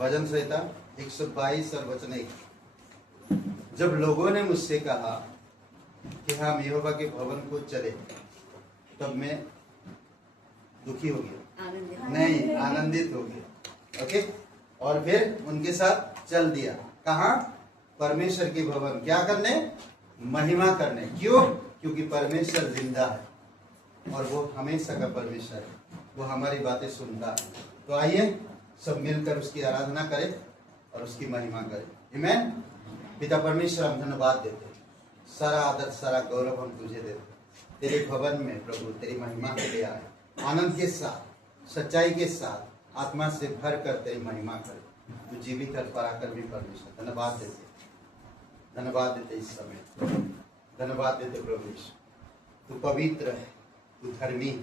भजन संहिता 122 और वचन 1। जब लोगों ने मुझसे कहा कि हम यहोवा के भवन को चले, तब मैं दुखी हो गया, नहीं आनंदित हो गया। ओके, और फिर उनके साथ चल दिया। कहाँ? परमेश्वर के भवन क्या करने? महिमा करने। क्यों? क्योंकि परमेश्वर जिंदा है और वो हमेशा का परमेश्वर है, वो हमारी बातें सुनता है। तो आइए सब मिलकर उसकी आराधना करें और उसकी महिमा करें। आमीन। पिता परमेश्वर, हम धन्यवाद देते हैं, सारा आदर सारा गौरव हम तुझे देते हैं। तेरे भवन में प्रभु तेरी महिमा के लिए आए, आनंद के साथ, सच्चाई के साथ, आत्मा से भर कर तेरी महिमा करे। तू जीवित और पराक्रमी परमेश्वर, धन्यवाद देते, धन्यवाद देते इस समय, धन्यवाद देते प्रभु। तू पवित्र है, तू धर्मी है,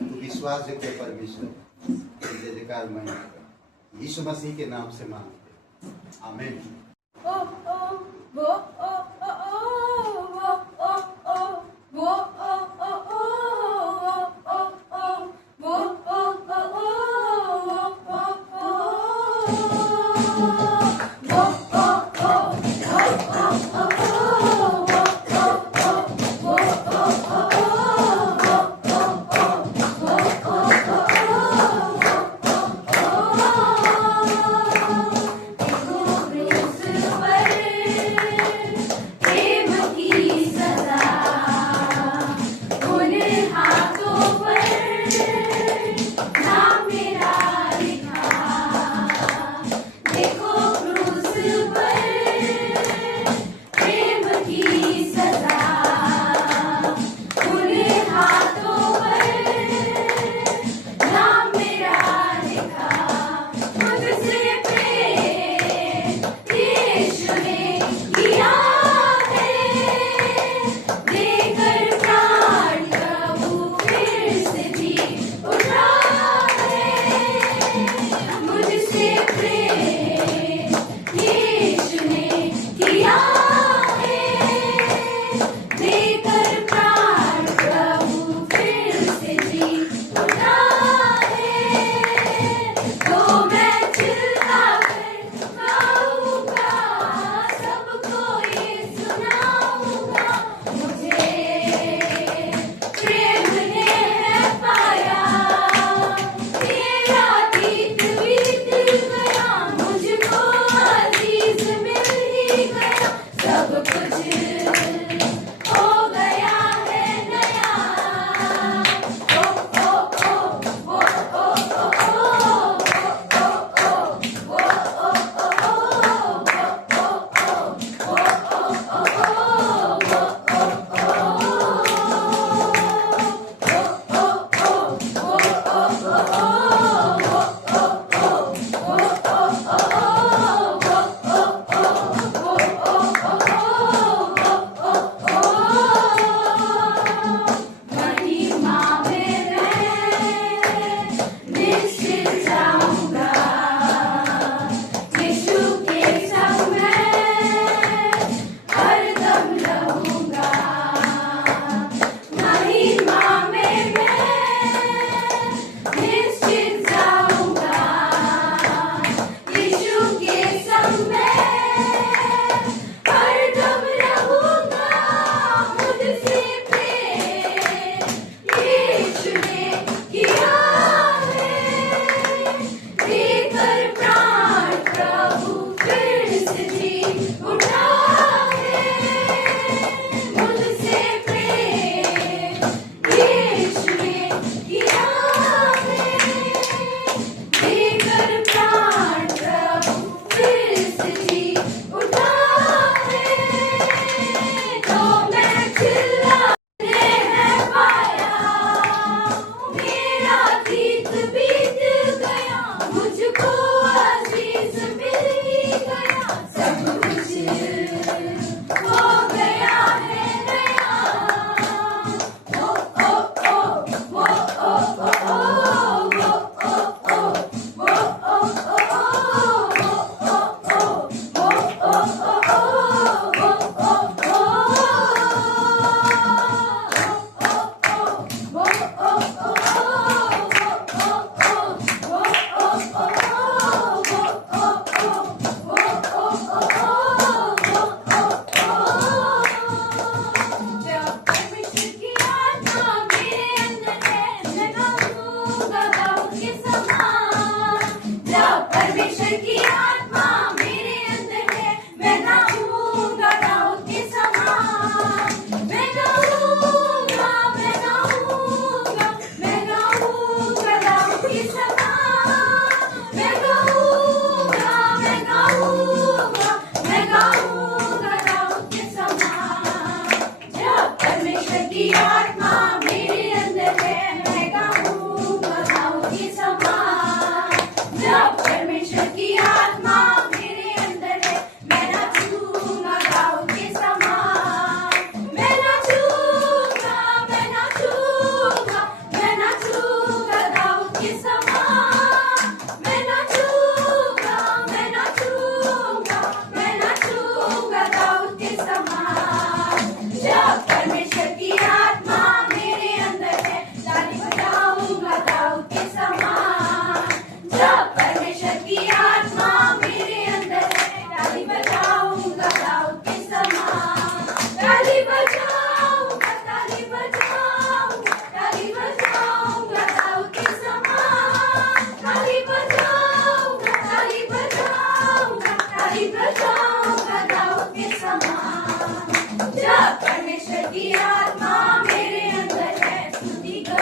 तू विश्वास योग्य परमेश्वर। जय जयकार महिमा कर, यीशु मसीह के नाम से मांगते, आमीन।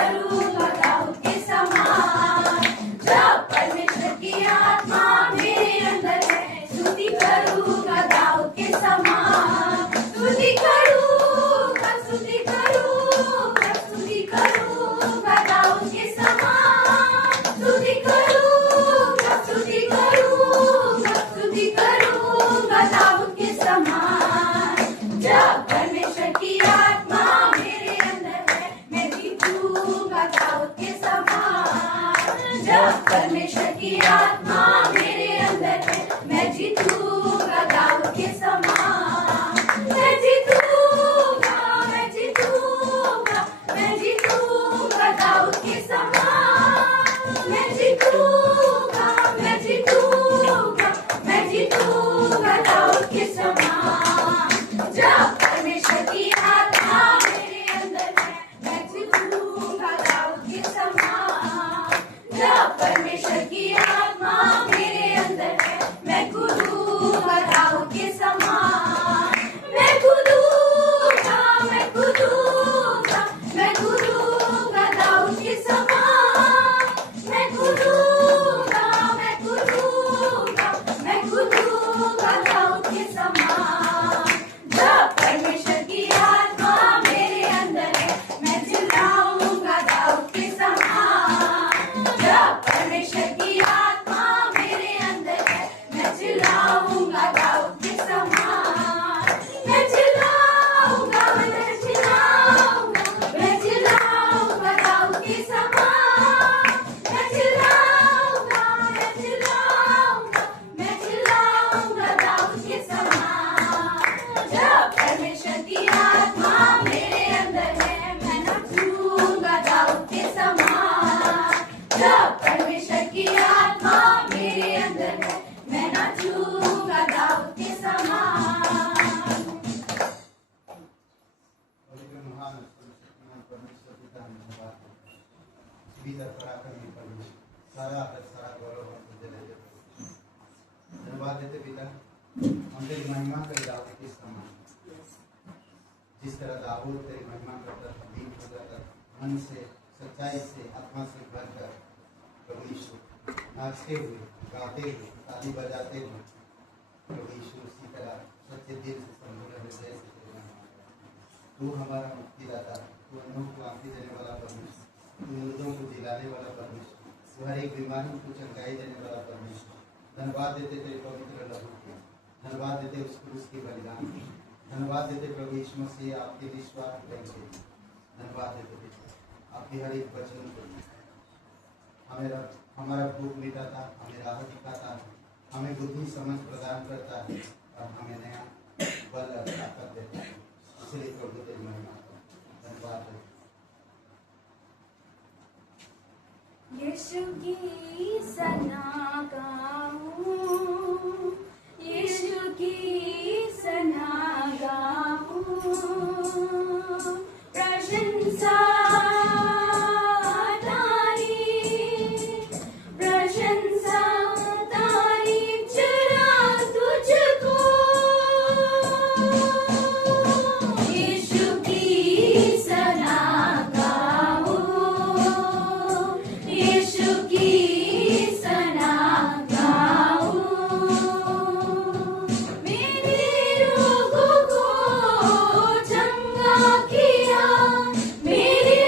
करूंगा दाऊद के समान। जब परमेश्वर की आत्मा मेरे अंदर है, स्तुति करूंगा दाऊद के समान। स्तुति करूंगा, स्तुति करूंगा, स्तुति करूंगा दाऊद के समान। स्तुति करूंगा, स्तुति करूंगा, स्तुति करूंगा दाऊद के समान। जब परमेश्वर की आत्मा मेरे अंदर है, मैं जीतूंगा दाऊद के समान। जब परमेश्वर की आत्मा मेरे अंदर है, मैं जीतूंगा दाऊद के समान। मैं जीतूंगा, मैं जीतूंगा, मैं जीतूंगा दाऊद के समान। मैं जीतूंगा, मैं जीतूंगा, मैं जीतूंगा दाऊद के समान। जब परमेश्वर की आत्मा मेरे अंदर है, मैं जीतूंगा दाऊद के समान। जब परमेश्वर की आत्मा मेरे अंदर है, मैं कूदूंगा दाऊद के समान। मैं कूदूंगा, मैं कूदूंगा, मैं कूदूंगा दाऊद के समान। मैं कूदूंगा, मैं कूदूंगा, मैं कूदूंगा दाऊद के समान। जब परमेश्वर की आत्मा मेरे अंदर है, मैं चिल्लाऊंगा दाऊद के समान। जब परमेश्वर की आत्मा मेरे अंदर है, मैं चिल्लाऊंगा दाऊद के समान। मैं चिल्लाऊंगा, मैं चिल्लाऊंगा, मैं चिल्लाऊंगा दाऊद के समान। मैं चिल्लाऊंगा, मैं चिल्लाऊंगा, मैं चिल्लाऊंगा दाऊद के समान। जब परमेश्वर की आत्मा मेरे अंदर है, मैं नाचूंगा दाऊद के समान। जब परमेश्वर की आत्मा मेरे अंदर है, मैं नाचूंगा दाऊद के समान। पवित्र महान और सर्वशक्तिमान परमेश्वर पिता हम धन्यवाद देते हैं। जीवित और पराक्रमी परमेश्वर, सारा गौरव हम तुझे देते हैं। धन्यवाद देते पिता, हम तेरी महिमा कर दाऊद के समान। जिस तरह दाऊद तेरी महिमा करता था, दिन भर मन से, सच्चाई से, आत्मा से भरकर प्रभु यीशु नाचते हुए, गाते हुए, ताली बजाते हुए, प्रभु यीशु उसी तरह सच्चे दिल से, संपूर्ण हृदय से तेरी महिमा कर। तू हमारा मुक्तिदाता, तू अंधों को आंखें देने वाला परमेश्वर, तू मुर्दों को जिलाने वाला परमेश्वर, तू हर एक बीमारी को चंगाई देने वाला परमेश्वर। धन्यवाद देते तेरे पवित्र लहू के, धन्यवाद देते उस क्रूस के बलिदान के, धन्यवाद देते प्रभु यीशु मसीह आपके निस्वार्थ प्रेम के लिए। धन्यवाद देते आपके हर एक वचन को हमारा भूख मिटाता, हमें राह दिखाता है, हमें बुद्धि समझ प्रदान करता है और हमें नया बल और ताकत देता है। इसलिए प्रभु तेरी महिमा कर। धन्यवाद है। यीशु की सना गाऊं, यीशु की सना गाऊं, प्रशंसा प्रशंसा तारीफ चढ़ा तुझको। यीशु की सना गाऊं, यीशु की सना गाऊं। मेरे रोगों को चंगा किया, मेरे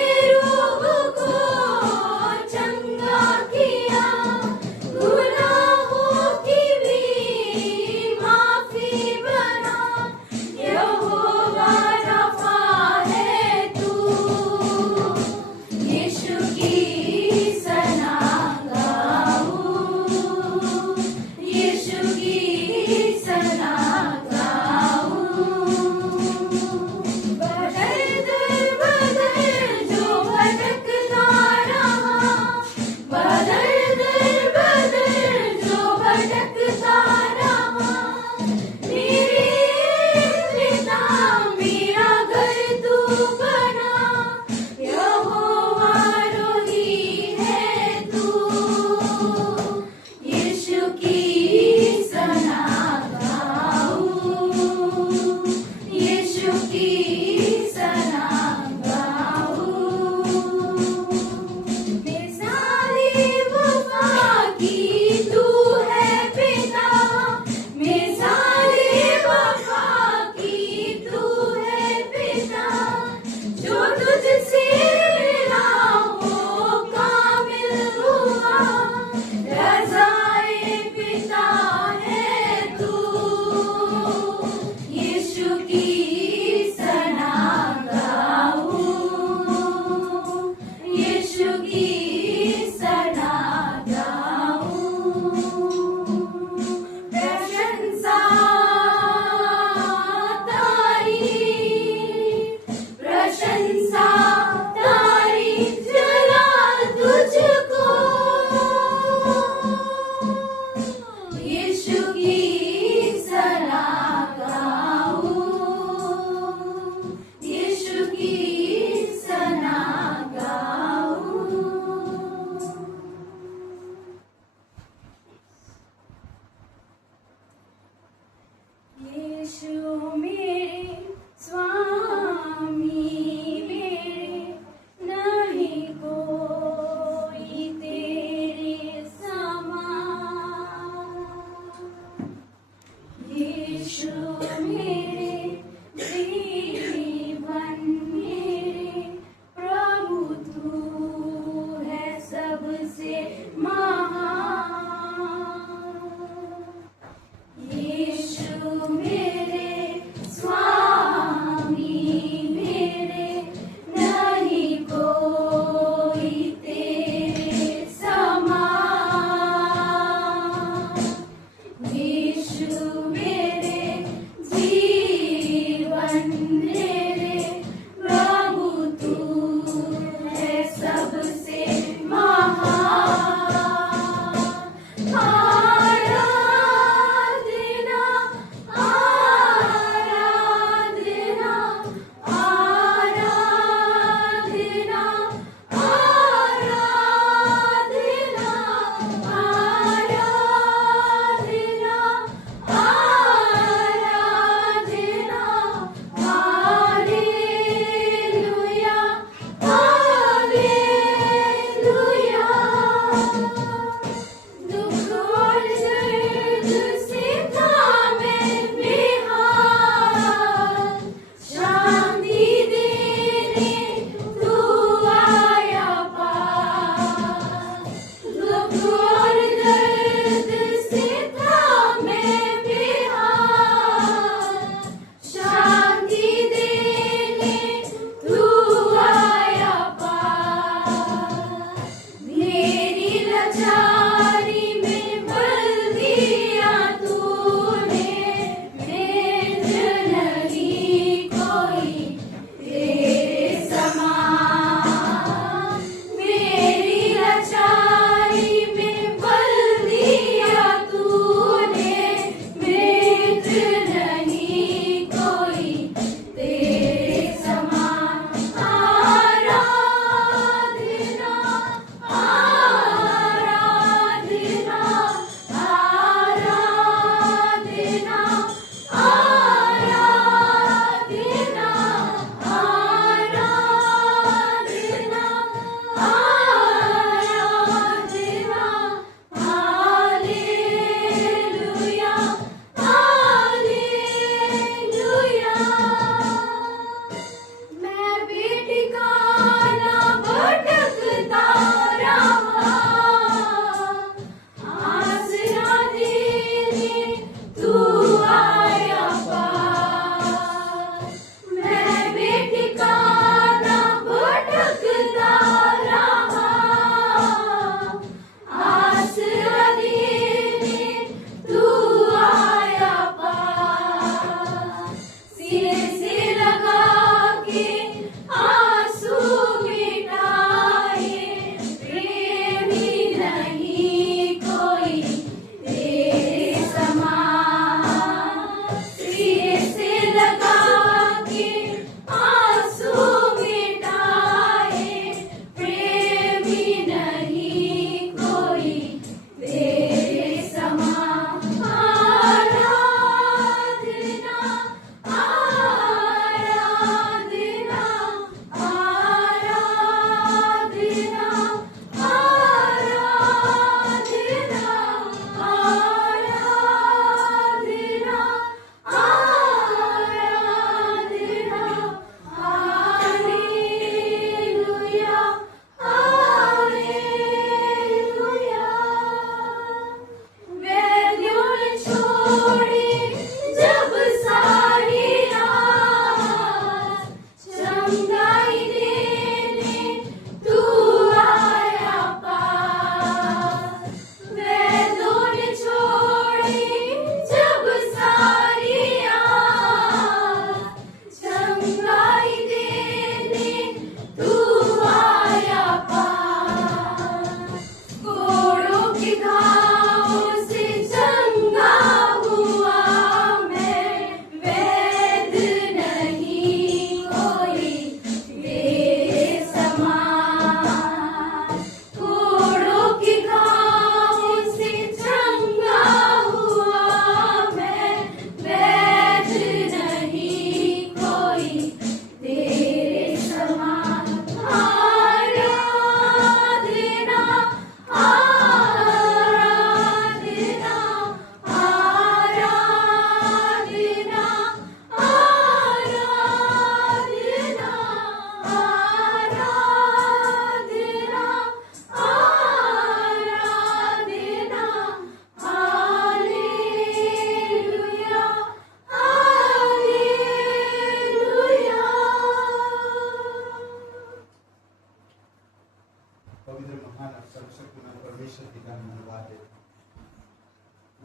पवित्र महान और सर्वशक्तिमान परमेश्वर जी का धन्यवाद है।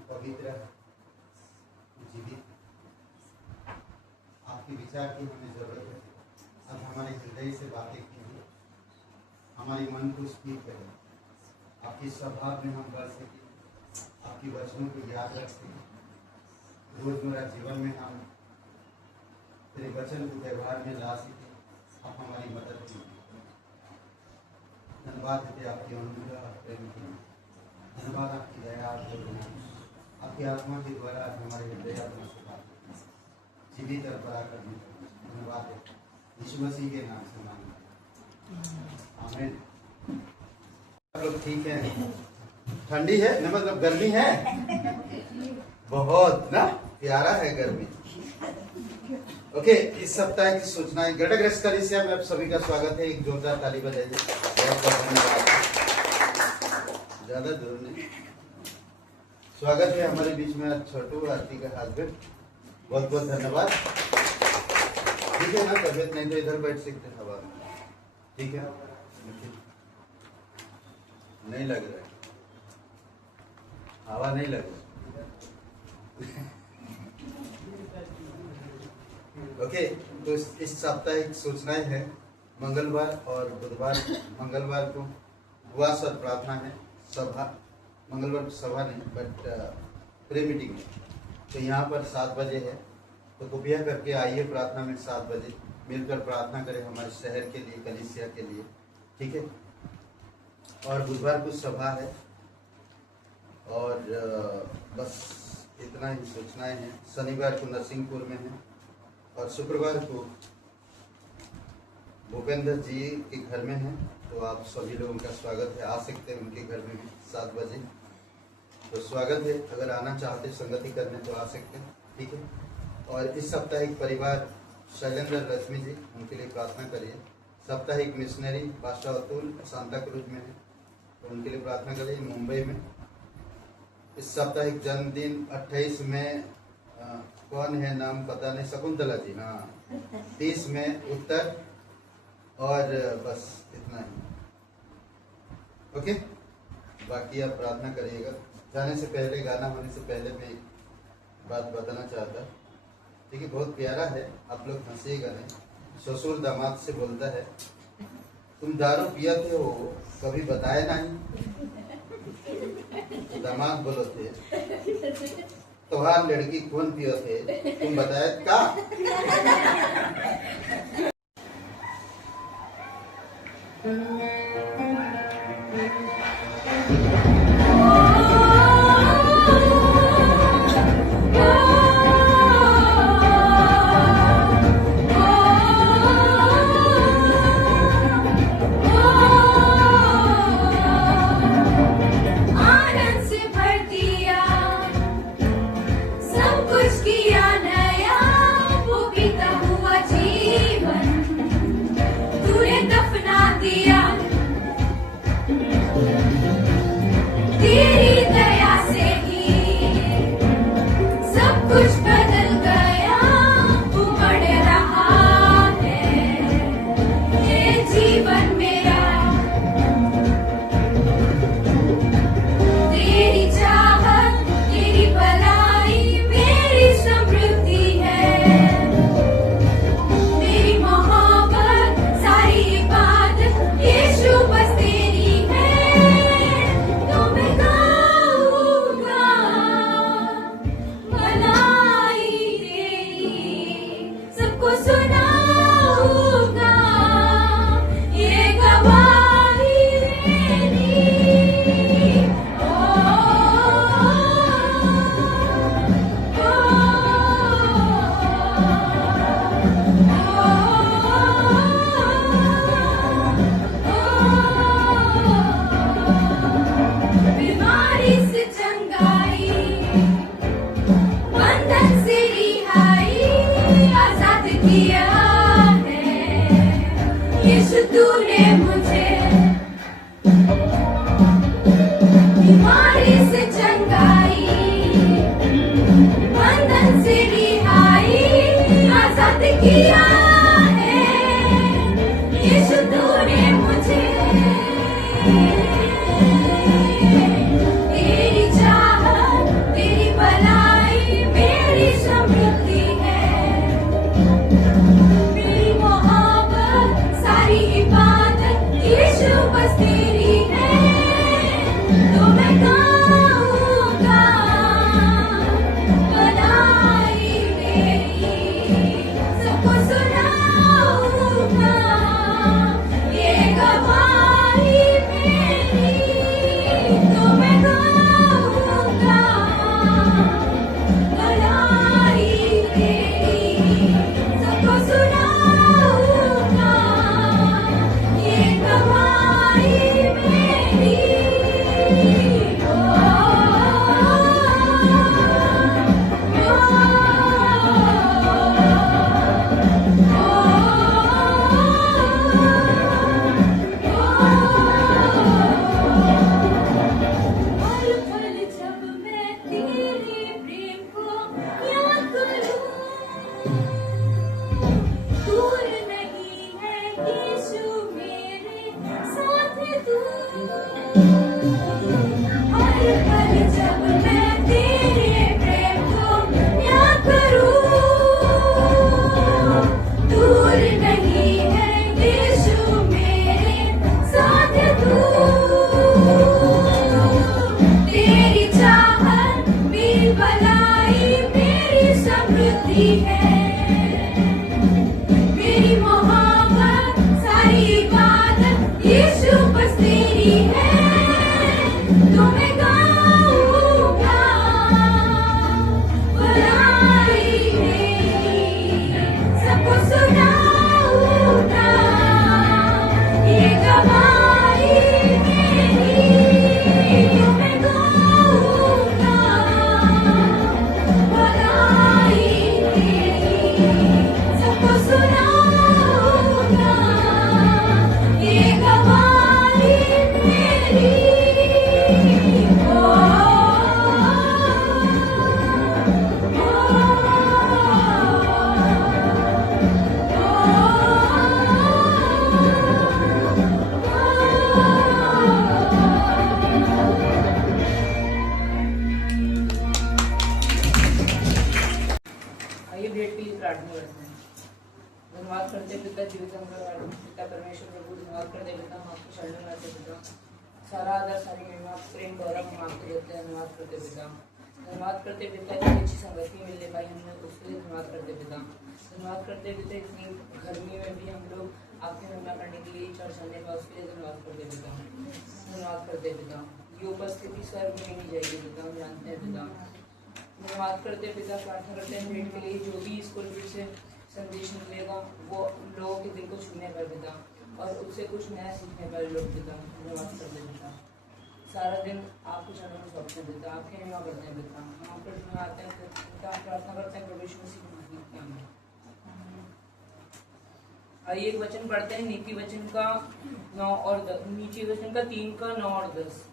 पवित्र जीवित आपके विचार की हमें जरूरत है। अब हमारे हृदय से बातें कीजिए, हमारे मन को स्थिर करें, आपकी स्वभाव में हम बढ़ सकें, आपकी वचनों को याद रख सकें, रोजमर्रा जीवन में हम तेरे वचन को व्यवहार में ला सकें। आप हमारी मदद कीजिए। धन्यवाद देते आपकी अनुग्रह और प्रेम के लिए। धन्यवाद आपकी दया और करुणा, आपकी आत्मा के द्वारा आज हमारे हृदय आत्मा से बात जीवित और बड़ा करने का धन्यवाद है। यीशु मसीह के नाम से मांगते आमीन। आप लोग ठीक है? ठंडी है न, मतलब गर्मी है बहुत ना, प्यारा है गर्मी। ओके, इस सप्ताह की सूचनाएं ग्रेटर ग्रेस कलीसिया में आप सभी का स्वागत है। एक जोरदार ताली बजाइए। बहुत बहुत धन्यवाद। ज्यादा दूर नहीं, स्वागत है हमारे बीच में आज छोटू आरती का हस्बैंड। बहुत बहुत धन्यवाद। ठीक है ना, तबियत नहीं तो इधर बैठ सकते हवा में, ठीक है? नहीं लग रहा है, हवा नहीं लग रहा। ओके, तो इस साप्ताहिक सूचनाएं हैं। मंगलवार और बुधवार, मंगलवार को उपवास और प्रार्थना है, सभा, मंगलवार को सभा नहीं बट प्रे मीटिंग है, तो यहाँ पर 7 बजे है। तो कृपया करके आइए प्रार्थना में 7 बजे, मिलकर प्रार्थना करें हमारे शहर के लिए, कलीसिया के लिए, ठीक है? और बुधवार को सभा है और बस इतना ही सूचनाएं हैं। शनिवार को नरसिंहपुर में है और शुक्रवार को भूपेंद्र जी के घर में है। तो आप सभी लोगों का स्वागत है, आ सकते हैं उनके घर में भी 7 बजे। तो स्वागत है, अगर आना चाहते संगति करने तो आ सकते हैं, ठीक है? और इस साप्ताहिक परिवार शैलेंद्र रश्मि जी, उनके लिए प्रार्थना करिए। साप्ताहिक missionary pastor Atul Santa cruise में है, तो उनके लिए प्रार्थना करिए, मुंबई में। इस साप्ताहिक जन्मदिन 28 में कौन है, नाम पता नहीं, शकुंतला जी, हाँ। 30 में उत्तर, और बस इतना ही। ओके, बाकी आप प्रार्थना करिएगा। जाने से पहले, गाना होने से पहले मैं एक बात बताना चाहता, ठीक है? बहुत प्यारा है, आप लोग हंसिएगा नहीं। ससुर दामाद से बोलता है, तुम दारू पिया थे हो, कभी बताया नहीं? दामाद बोलो थे, तोहार लड़की कौन पियो थे, तुम बताया का? आनंद से भर दिया, सब कुछ किया नया, वो बीता हुआ जीवन तूने दफना दिया। तेरी चाहत तेरी भलाई मेरी समृद्धि है, मेरी मोहब्बत सारी इबादत यीशु बस तेरी है। तो मैं गाऊंगा भलाई तेरी, सबको सुनाऊंगा ये गवाही मेरी। तो मैं गाऊंगा भलाई तेरी, सबको सुनाऊंगा ये गवाही मेरी। हर पल जब मैं तेरे प्रेम को याद करूं, दूर नहीं है यीशु मेरे साथ तू। हर पल जब मैं तेरे प्रेम को याद करूं, दूर नहीं है यीशु मेरे साथ तू। तेरी चाहत मेरी भलाई मेरी समृद्धि है, मेरी मोहब्बत सारी इबादत यीशु बस तेरी है। तो मैं गाऊंगा भलाई तेरी, सबको सुनाऊंगा ये गवाही मेरी। तो मैं गाऊंगा भलाई तेरी, सबको सुनाऊंगा ये गवाही मेरी। आइए भेंट के लिए प्रार्थना करते हैं। धन्यवाद करते पिता जीवित पिता परमेश्वर प्रभु, धन्यवाद करते पिता हम आपको शरण में आते पिता। सारा आदर सारी महिमा प्रेम गौरव हम आपको देते हैं। धन्यवाद करते पिता, धन्यवाद करते पिता की अच्छी संगति मिलने पाई हमें, उसके लिए धन्यवाद करते पिता। धन्यवाद करते पिता इतनी गर्मी में भी हम लोग आपकी महिमा करने के लिए चर्च आने का, उसके लिए धन्यवाद करते पिता। धन्यवाद करते पिता, ये उपस्थिति स्वर्ग में नहीं जाएगी पिता, हम जानते हैं पिता। धन्यवाद करते पिता, प्रार्थना करते हैं भेंट के लिए, जो भी इस कुलपीठ से संदेश निकलेगा वो लोगों के दिल को छूने पर पिता, और उससे कुछ नया सीखने पर लोग पिता। धन्यवाद करते पिता, सारा दिन आपको चरणों में सौंपते हैं पिता, आपकी महिमा करते हैं पिता। हम आपको में आते हैं पिता, प्रार्थना करते हैं प्रभु यीशु मसीह के नाम में। आइए एक वचन पढ़ते हैं, नीति वचन का 9 और 10, नीति वचन का 3 का 9 और 10।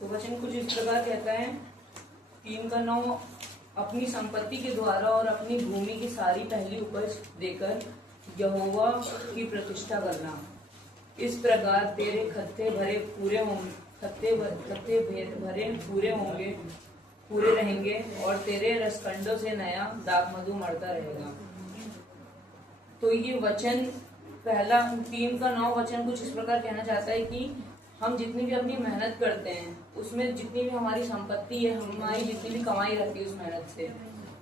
तो वचन कुछ इस प्रकार कहता है, 3 का 9, अपनी संपत्ति के द्वारा और अपनी भूमि की सारी पहली उपज देकर यहोवा की प्रतिष्ठा करना। इस प्रकार तेरे खत्ते भरे पूरे होंगे, खत्ते भरे पूरे रहेंगे और तेरे रसखंडों से नया दाख मधु मरता रहेगा। तो ये वचन पहला 3 का 9 वचन कुछ इस प्रकार कहना चाहता है कि हम जितनी भी अपनी मेहनत करते हैं, उसमें जितनी भी हमारी संपत्ति है, हमारी जितनी भी कमाई रहती है उस मेहनत से,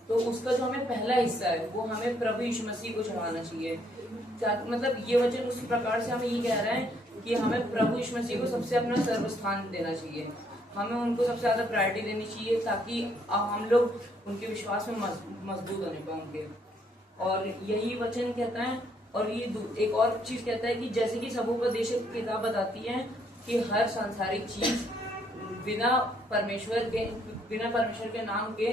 तो उसका जो हमें पहला हिस्सा है वो हमें प्रभु यीशु मसीह को चढ़ाना चाहिए। मतलब ये वचन उस प्रकार से हमें ये कह रहा है कि हमें प्रभु यीशु मसीह को सबसे अपना सर्वस्थान देना चाहिए, हमें उनको सबसे ज्यादा प्रायोरिटी देनी चाहिए, ताकि हम लोग उनके विश्वास में मजबूत होने पाएंगे। और यही वचन कहता है। और ये एक और चीज कहता है कि जैसे कि सबोपदेशक किताब बताती है कि हर सांसारिक चीज बिना परमेश्वर के नाम के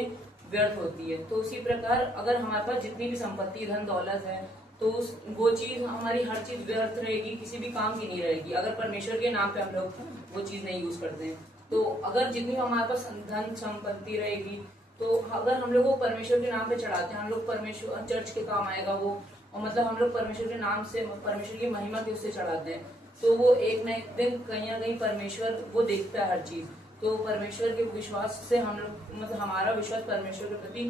व्यर्थ होती है। तो उसी प्रकार अगर हमारे पास जितनी भी संपत्ति धन दौलत है, तो वो चीज हमारी हर चीज व्यर्थ रहेगी, किसी भी काम की नहीं रहेगी अगर परमेश्वर के नाम पे हम लोग वो चीज नहीं यूज करते हैं। तो अगर जितनी हमारे पास धन संपत्ति रहेगी, तो अगर हम लोग वो परमेश्वर के नाम पे चढ़ाते हैं, हम लोग परमेश्वर चर्च के काम आएगा वो, और मतलब हम लोग परमेश्वर के नाम से, परमेश्वर की महिमा के उससे चढ़ाते हैं, तो वो एक न एक दिन कहीं ना कहीं परमेश्वर वो देखता है हर चीज। तो परमेश्वर के विश्वास से हम लोग, मतलब हमारा विश्वास परमेश्वर के प्रति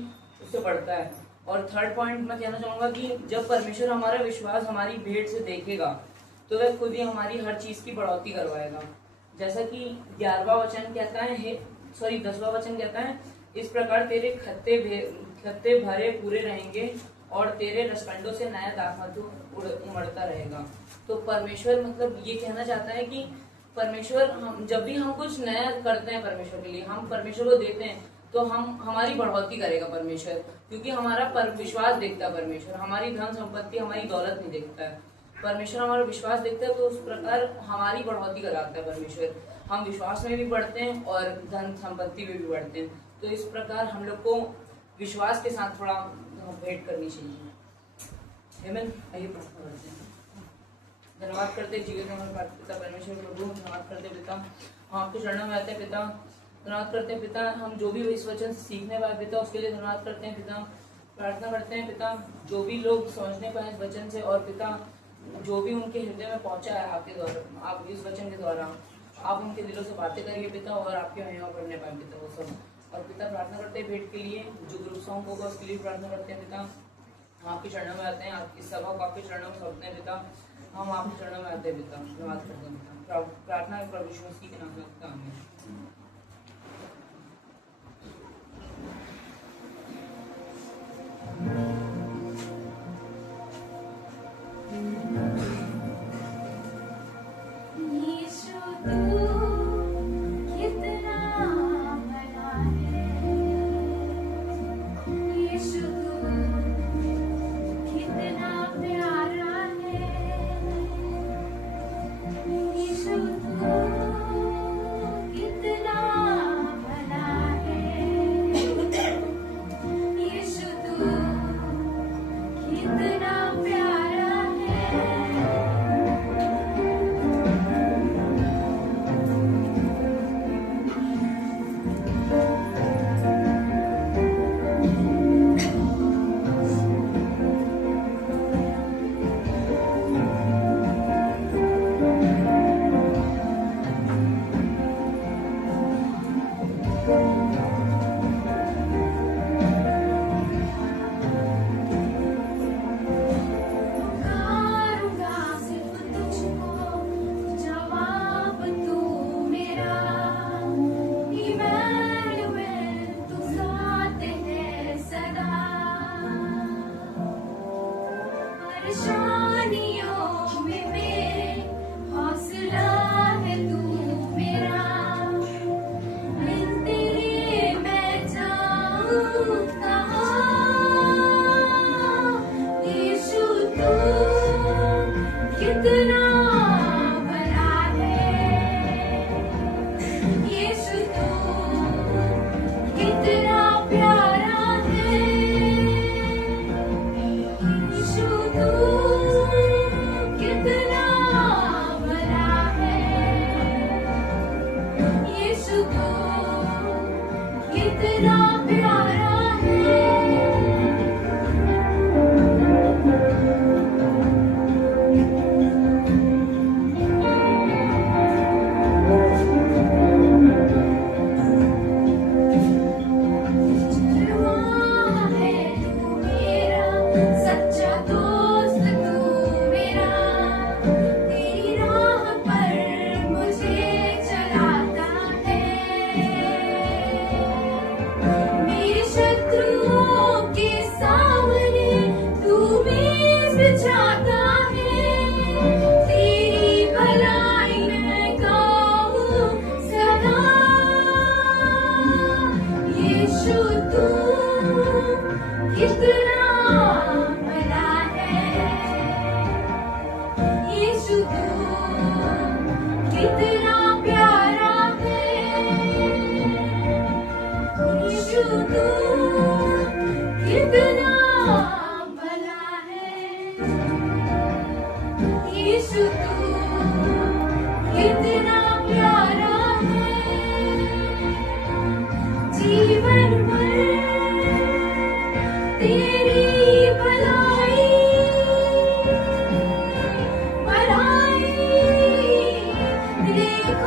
उससे बढ़ता है। और थर्ड पॉइंट मैं कहना चाहूंगा कि जब परमेश्वर हमारा विश्वास हमारी भेंट से देखेगा, तो वह खुद ही हमारी हर चीज की बढ़ोतरी करवाएगा। जैसा कि 11वां वचन कहता है, 10वां वचन कहता है, इस प्रकार तेरे खत्ते भरे पूरे रहेंगे और तेरे रसकंडों से नया दाखमधु उमड़ता रहेगा। तो परमेश्वर मतलब ये कहना चाहता है कि परमेश्वर, हम जब भी हम कुछ नया करते हैं परमेश्वर के लिए, हम परमेश्वर को देते हैं, तो हमारी बढ़ोतरी करेगा परमेश्वर, क्योंकि हमारा विश्वास देखता है परमेश्वर, हमारी धन संपत्ति, हमारी दौलत नहीं देखता है। परमेश्वर हमारा विश्वास देखता है, तो उस प्रकार हमारी बढ़ोतरी कराता है परमेश्वर। हम विश्वास में भी बढ़ते हैं और धन संपत्ति में भी बढ़ते हैं। तो इस प्रकार हम लोग को विश्वास के साथ थोड़ा भेंट करनी चाहिए। आमीन। आइए प्रार्थना करते हैं। धन्यवाद करते जीवन में पिता परमेश्वर प्रभु, धन्यवाद करते पिता, हम आपके चरणों में आते हैं पिता, धन्यवाद करते हैं पिता, हम जो भी इस वचन से सीखने पाए पिता उसके लिए धन्यवाद करते हैं पिता। प्रार्थना करते हैं पिता, जो भी लोग समझने पाए इस वचन से, और पिता जो भी उनके हृदय में पहुंचा है आपके द्वारा, आप इस वचन के द्वारा आप उनके दिलों से बातें करिए पिता, और आपके महिमा पढ़ने पाए पिता वो सब। और पिता प्रार्थना करते हैं भेंट के लिए, जो ग्रुप सॉन्ग होगा उसके लिए प्रार्थना करते हैं पिता। हम आपके चरणों में आते हैं, आपकी सभा को आपके चरणों में सौंपते हैं पिता, हम आपके चरणों में आते हैं पिता, धन्यवाद करते हैं पिता। प्रार्थना है प्रभु यीशु मसीह के नाम से मांगता हूं, आमीन। यीशु तू कितना भला है, यीशु तू कितना प्यारा है, यीशु तू कितना भला है, यीशु तू कितना प्यारा है। पुकारूंगा सिर्फ तुझको, जवाब तू मेरा, इमैनुएल तू साथ है सदा। परेशानियों में मेरे हौसला है तू मेरा, बिन तेरे मैं जाऊं कहाँ। यीशु तू कितना भला है, यीशु तू कितना प्यारा है, यीशु तू कितना भला है, यीशु तू कितना प्यारा है। चरवाहा है तू मेरा, सच्चा दोस्त तू मेरा, तेरी राह पर मुझे चलाता है।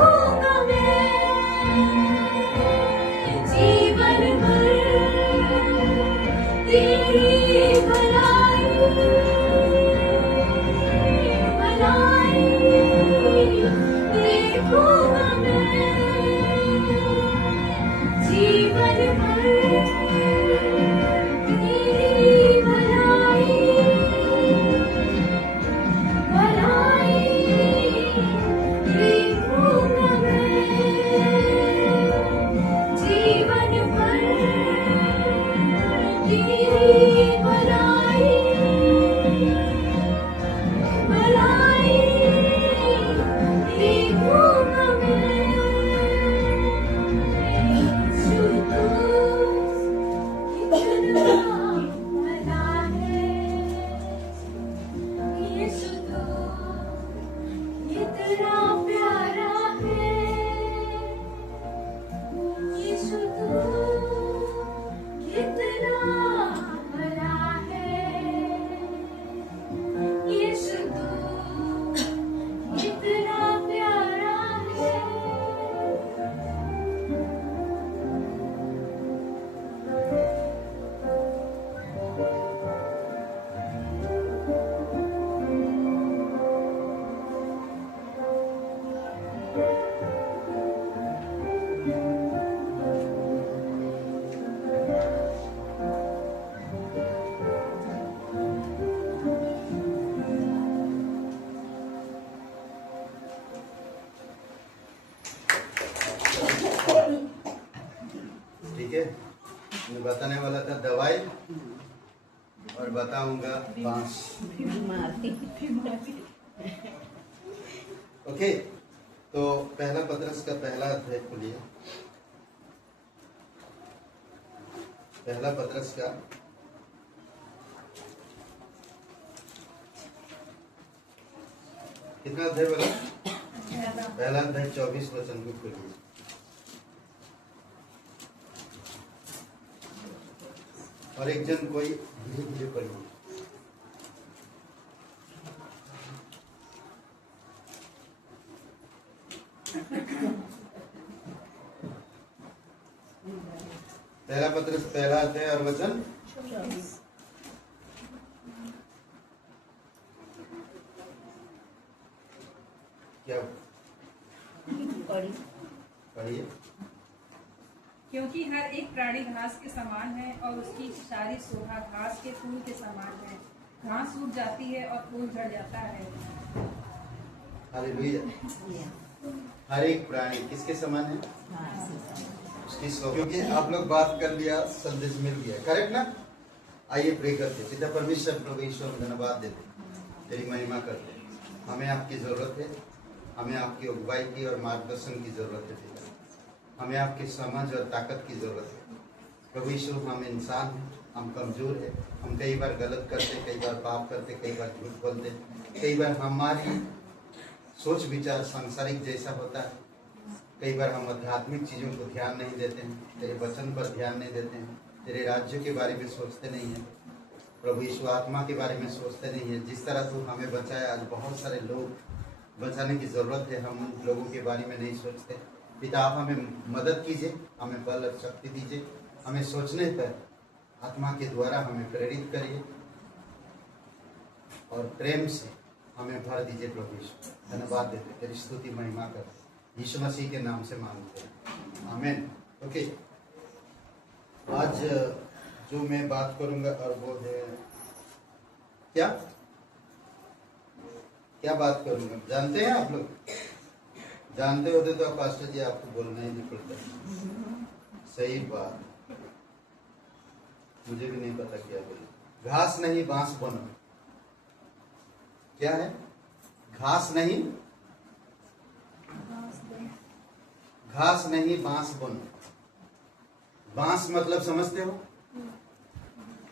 देखूंगा मैं जीवन भर तेरी भलाई भलाई देखूंगा मैं जीवन भर तेरी भलाई भलाई देखूंगा मैं जीवन भर तेरी भलाई भलाई देखूंगा मैं यीशु तू कितना भला है यीशु तू कितना प्यारा है यीशु तू कितना भला है यीशु तू कितना प्यारा है ठीक है, मैं बताने वाला था दवाई और बताऊंगा बांस। ओके, तो पहला पत्रस का पहला अध्याय खोलिए। पहला पत्रस का कितना अध्याय बोला? पहला अध्याय 24 वचन को खोलिए। और एक जन कोई धीरे धीरे पढ़िए। पहला पत्रस पहला अध्याय और वचन क्या पढ़िए। क्योंकि हर एक प्राणी घास के समान है और उसकी सारी शोभा घास के फूल के समान है। घास सूख जाती है और फूल झड़ जाता है। हालेलुया। हर एक प्राणी किसके समान है? उसकी शोभा। क्योंकि आप लोग बात कर लिया, संदेश मिल गया, करेक्ट ना? आइए प्रे करते। पिता परमेश्वर प्रभु ईश्वर धन्यवाद देते, तेरी महिमा करते। हमें आपकी जरूरत है, हमें आपकी अगुवाई की और मार्गदर्शन की जरूरत है। हमें आपकी समझ और ताकत की जरूरत है प्रभु यीशु। हम इंसान हैं, हम कमजोर हैं, हम कई बार गलत करते, कई बार पाप करते, कई बार झूठ बोलते, कई बार हमारी सोच विचार सांसारिक जैसा होता है, कई बार हम आध्यात्मिक चीज़ों को ध्यान नहीं देते हैं, तेरे वचन पर ध्यान नहीं देते हैं, तेरे राज्य के बारे में सोचते नहीं हैं प्रभु यीशु, आत्मा के बारे में सोचते नहीं हैं। जिस तरह तू हमें बचाया, आज बहुत सारे लोग बचाने की ज़रूरत है, हम उन लोगों के बारे में नहीं सोचते। पिता आप हमें मदद कीजिए, हमें बल और शक्ति दीजिए, हमें सोचने पर आत्मा के द्वारा हमें प्रेरित करिए और प्रेम से हमें भर दीजिए प्रभु यीशु। धन्यवाद देते, तेरी स्तुति महिमा कर यीशु मसीह के नाम से मांगते हैं, आमीन। ओके, आज जो मैं बात करूंगा और वो है क्या क्या बात करूंगा, जानते हैं आप लोग? जानते होते तो पास्टर जी आपको बोलना ही नहीं पड़ता। सही बात, मुझे भी नहीं पता क्या बोले। घास नहीं बांस बनो। क्या है? घास नहीं बांस बनो। बांस मतलब समझते हो?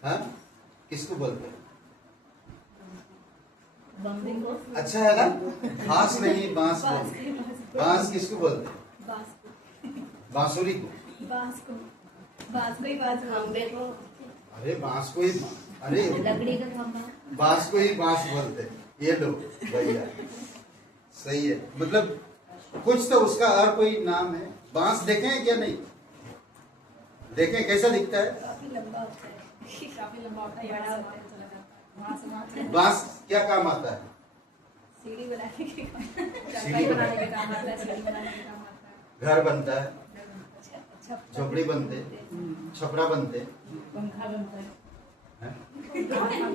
हाँ, किसको बोलते हैं? अच्छा है ना? घास नहीं बांस बनो। बांस किसको बोलते हैं? बांसुरी को। अरे बांस को ही, अरे लकड़ी का खंभा, बांस को ही बांस बोलते हैं। ये लो भैया, सही है। मतलब कुछ तो उसका और कोई नाम है। बांस देखे हैं क्या? नहीं देखें, कैसा दिखता है? काफी लंबा होता है, बड़ा होता है, चला जाता है वहां से वहां। बांस क्या काम आता है? सीढ़ी बनाने के काम, सीढ़ी बनाने के काम आता है, सीढ़ी बनाने के काम आता है। घर बनता है, झोपड़ी बनते, छपरा बनते। पंखा बनता है।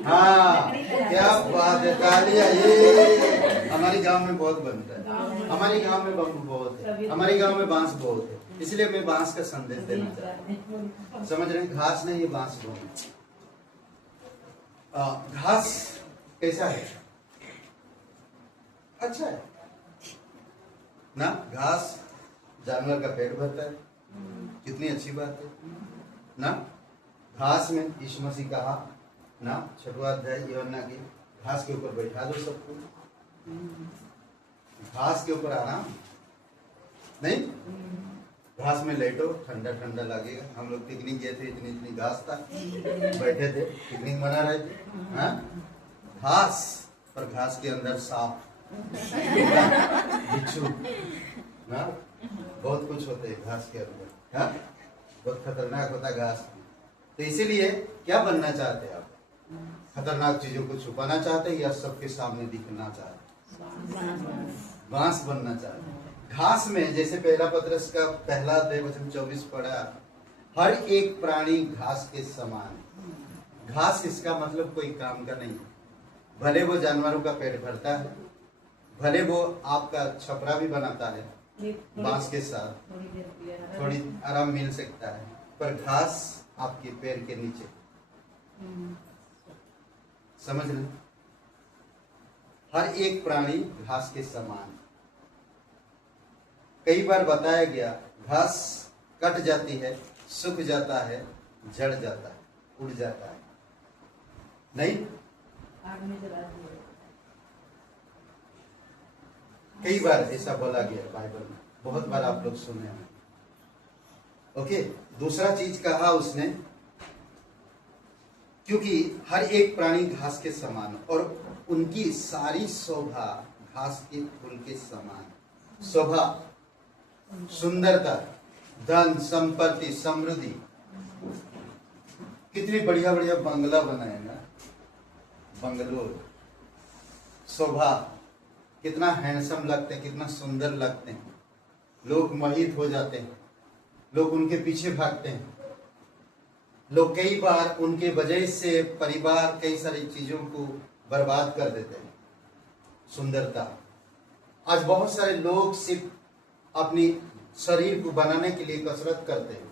हाँ, क्या बात है, तालियां। ये हमारे गांव में बहुत बनता है, हमारे गांव में बम्बू बहुत है, हमारे गांव में बांस बहुत है। इसलिए मैं बांस का संदेश देना चाहता हूँ। समझ रहे हैं? घास नहीं, ये बांस बहुत है। घास कैसा है? अच्छा है ना। घास जानवर का पेट भरता है, कितनी अच्छी बात है ना। घास में यीशु मसीह कहा ना, 6वां अध्याय यूहन्ना की, घास के ऊपर बैठा दो सबको। घास के ऊपर आराम नहीं, घास में लेटो, ठंडा ठंडा लगेगा। हम लोग पिकनिक गए थे, इतनी इतनी घास था, बैठे थे, पिकनिक मना रहे थे। हाँ? घास, पर घास के अंदर सांप, बिच्छू ना, बहुत कुछ होते हैं घास के अंदर। हाँ? बहुत खतरनाक होता है घास। तो इसीलिए क्या बनना चाहते हैं आप? खतरनाक चीजों को छुपाना चाहते हैं या सबके सामने दिखना चाहते हैं? बांस बनना चाहते हैं। घास में जैसे पहला पत्रस का 1 अध्याय वचन 24 पढ़ा, हर एक प्राणी घास के समान है। घास इसका मतलब कोई काम का नहीं है। भले वो जानवरों का पेट भरता है, भले वो आपका छपरा भी बनाता है बांस के साथ, थोड़ी आराम मिल सकता है, पर घास आपके पैर के नीचे। समझ रहे? हर एक प्राणी घास के समान। कई बार बताया गया, घास कट जाती है, सूख जाता है, झड़ जाता है, उड़ जाता है, नहीं? आग में जला दिया। कई बार ऐसा बोला गया बाइबल में, बहुत बार आप लोग सुने हैं। ओके, दूसरा चीज कहा उसने, क्योंकि हर एक प्राणी घास के समान और उनकी सारी शोभा घास के फूल के समान। शोभा, सुंदरता, धन संपत्ति, समृद्धि। कितनी बढ़िया बढ़िया बंगला बनाए ना, बंगलोर। शोभा, कितना हैंडसम लगते हैं, कितना सुंदर लगते हैं। लोग मोहित हो जाते हैं, लोग उनके पीछे भागते हैं। लोग कई बार उनके वजह से परिवार कई सारी चीजों को बर्बाद कर देते हैं। सुंदरता, आज बहुत सारे लोग सिर्फ अपनी शरीर को बनाने के लिए कसरत करते हैं,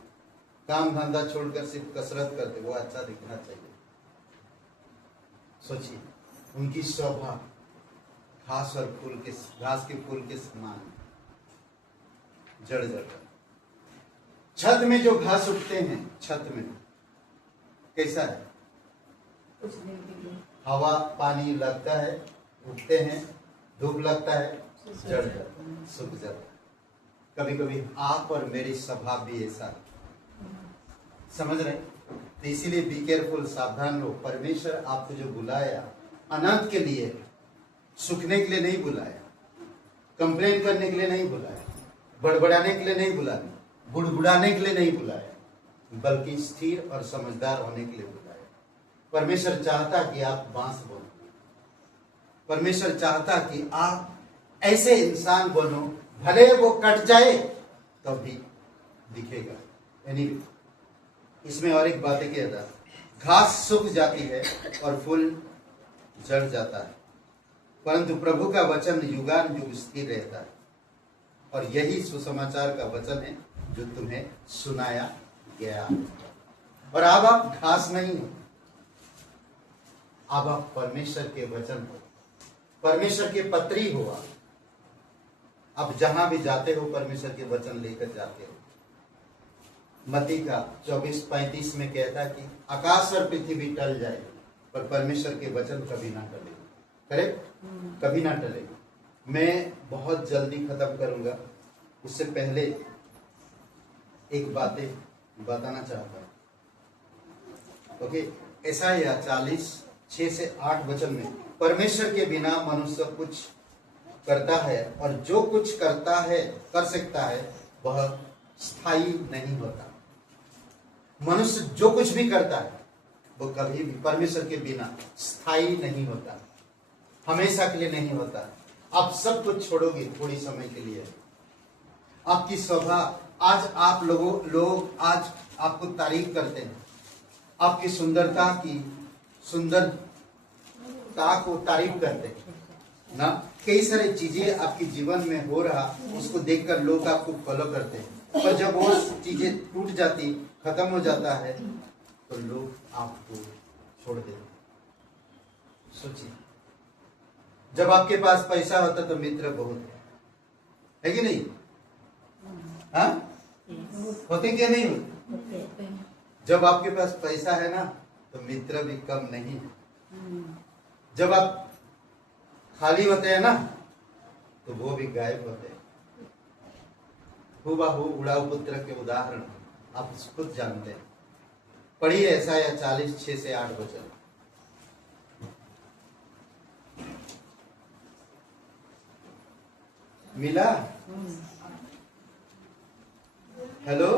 काम धंधा छोड़कर सिर्फ कसरत करते, वो अच्छा दिखना चाहिए। सोचिए, उनकी शोभा घास और फूल के, घास के फूल के समान जड़ जाता। छत में जो घास उगते हैं, छत में कैसा है? कुछ दिन के लिए हवा पानी लगता है, उगते हैं, धूप लगता है, जड़ जाता है, सूख जाता है। कभी कभी आप और मेरी स्वभाव भी ऐसा है। समझ रहे? तो इसीलिए बी केयरफुल, सावधान रहो। परमेश्वर आपको जो बुलाया अनंत के लिए, सूखने के लिए नहीं बुलाया, कंप्लेन करने के लिए नहीं बुलाया, बड़बड़ाने के लिए नहीं बुलाया, बुड़बुड़ाने के लिए नहीं बुलाया, बल्कि स्थिर और समझदार होने के लिए बुलाया। परमेश्वर चाहता कि आप बांस बनो। परमेश्वर चाहता कि आप ऐसे इंसान बनो, भले वो कट जाए तो भी दिखेगा। Anyway, इसमें और एक बात है कि घास सूख जाती है और फूल झड़ जाता है, परंतु प्रभु का वचन युगान युग स्थिर रहता है। और यही सुसमाचार का वचन है जो तुम्हें सुनाया गया। और अब आप घास नहीं हो, अब आप परमेश्वर के वचन हो, परमेश्वर के पत्री हो। आप जहां भी जाते हो परमेश्वर के वचन लेकर जाते हो। मत्ती का 24:35 में कहता है कि आकाश और पृथ्वी टल जाए पर परमेश्वर के वचन कभी ना टलेगा। करेक्ट? कभी ना टलेगा। मैं बहुत जल्दी खत्म करूंगा, उससे पहले एक बातें बताना चाहता हूं। ओके, यशायाह 40:6 से 8 वचन में, परमेश्वर के बिना मनुष्य कुछ करता है और जो कुछ करता है कर सकता है वह स्थायी नहीं होता। मनुष्य जो कुछ भी करता है वो कभी भी परमेश्वर के बिना स्थायी नहीं होता, हमेशा के लिए नहीं होता। आप सब कुछ छोड़ोगे थोड़ी समय के लिए। आपकी स्वभाव, आज आप लोग आज आपको तारीफ करते हैं, आपकी सुंदरता को तारीफ करते हैं ना। कई सारी चीजें आपके जीवन में हो रहा, उसको देखकर लोग आपको फॉलो करते हैं, पर जब वो चीजें टूट जाती, खत्म हो जाता है, तो लोग आपको छोड़ देते हैं। सोचिए, जब आपके पास पैसा होता तो मित्र बहुत है कि नहीं? हाँ, होते क्या नहीं होते? जब आपके पास पैसा है ना तो मित्र भी कम नहीं है। जब आप खाली होते हैं ना तो वो भी गायब होते हैं। हुबहू उड़ाऊ पुत्र के उदाहरण आप खुद जानते हैं। पढ़िए यशायाह 40:6-8 वचन। मिला? हेलो,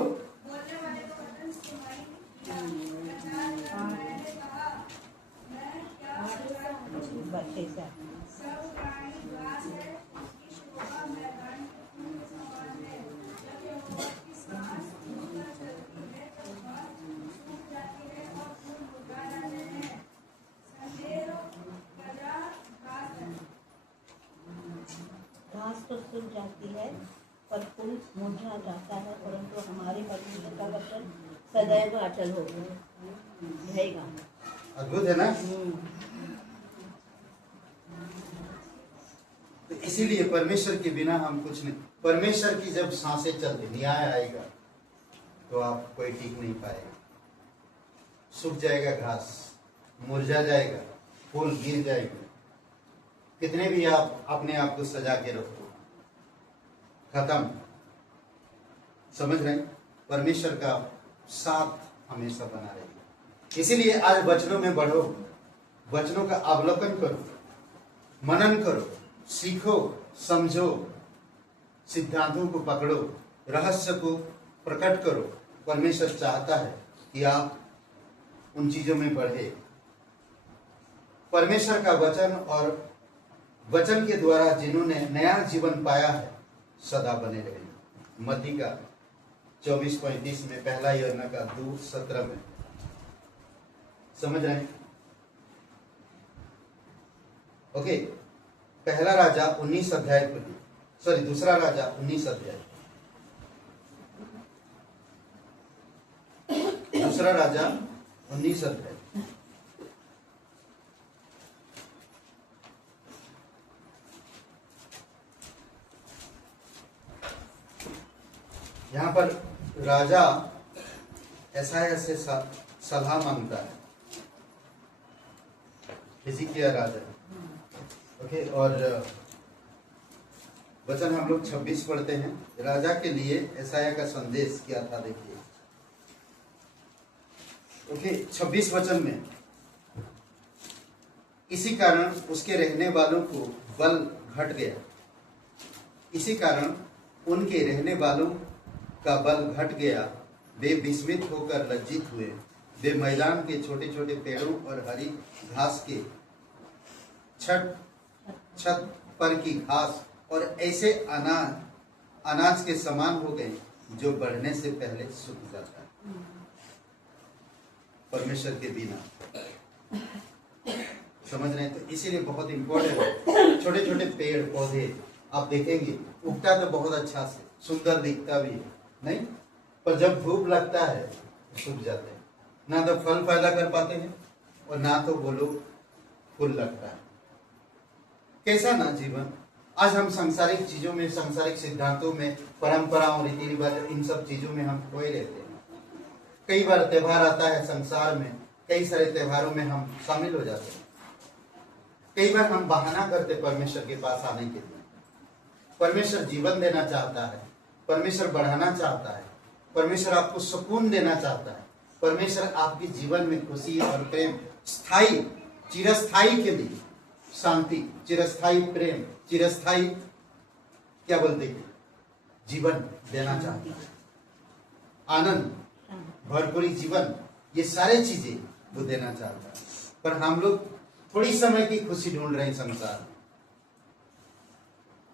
घास तो सूख जाती है पर फूल मुरझा जाता है, परंतु हमारे परमेश्वर का वचन सदैव अटल रहेगा। अद्भुत है ना? तो इसीलिए परमेश्वर के बिना हम कुछ नहीं। परमेश्वर की जब सांसें चलती, न्याय आएगा तो आप कोई टिक नहीं पाएगा। सूख जाएगा घास, मुरझा जाएगा, फूल गिर जाएगा, कितने भी आप अपने आप को सजा के रखो, खत्म। समझ रहे? परमेश्वर का साथ हमेशा बना रहेगा। इसीलिए आज वचनों में बढ़ो, वचनों का अवलोकन करो, मनन करो, सीखो, समझो, सिद्धांतों को पकड़ो, रहस्य को प्रकट करो। परमेश्वर चाहता है कि आप उन चीजों में बढ़े। परमेश्वर का वचन और वचन के द्वारा जिन्होंने नया जीवन पाया है सदा बने रहे। मत्ती का 24:35 में, पहला यूहन्ना का 2:17 में। समझ रहे हैं? ओके, पहला राजा 19 अध्याय पढ़िए, सॉरी दूसरा राजा 19 अध्याय। दूसरा राजा 19 अध्याय। यहाँ पर राजा यशायाह से सलाह मांगता है, हिजकिय्याह राजा। ओके, और वचन हम लोग 26 पढ़ते हैं। राजा के लिए यशायाह का संदेश क्या था, देखिए। ओके, 26 वचन में, इसी कारण उसके रहने वालों को बल घट गया, इसी कारण उनके रहने वालों का बल घट गया। वे विस्मित होकर लज्जित हुए। वे मैदान के छोटे छोटे पेड़ों और हरी घास के छत पर की घास और ऐसे अनाज के समान हो गए जो बढ़ने से पहले सूख जाता है। परमेश्वर के बिना, समझ रहे हैं? तो इसीलिए बहुत इंपॉर्टेंट है। छोटे छोटे पेड़ पौधे आप देखेंगे, उगता तो बहुत अच्छा से, सुंदर दिखता भी है, नहीं, पर जब धूप लगता है तो सूख जाते हैं। ना तो फल पैदा कर पाते हैं और ना तो वो लोग फूल लगता है। कैसा ना जीवन। आज हम सांसारिक चीजों में, सांसारिक सिद्धांतों में, परंपराओं, रीति रिवाज, इन सब चीजों में हम खोए रहते हैं। कई बार त्योहार आता है संसार में, कई सारे त्योहारों में हम शामिल हो जाते हैं। कई बार हम बहाना करते परमेश्वर के पास आने के लिए। परमेश्वर जीवन देना चाहता है, परमेश्वर बढ़ाना चाहता है, परमेश्वर आपको सुकून देना चाहता है, परमेश्वर आपके जीवन में खुशी और प्रेम स्थायी, चिरस्थायी के लिए शांति, चिरस्थायी प्रेम चिरस्थाई क्या बोलते हैं जीवन देना चाहता है, आनंद, भरपूरी जीवन, ये सारे चीजें वो देना चाहता है। पर हम लोग थोड़ी समय की खुशी ढूंढ रहे हैं संसार में,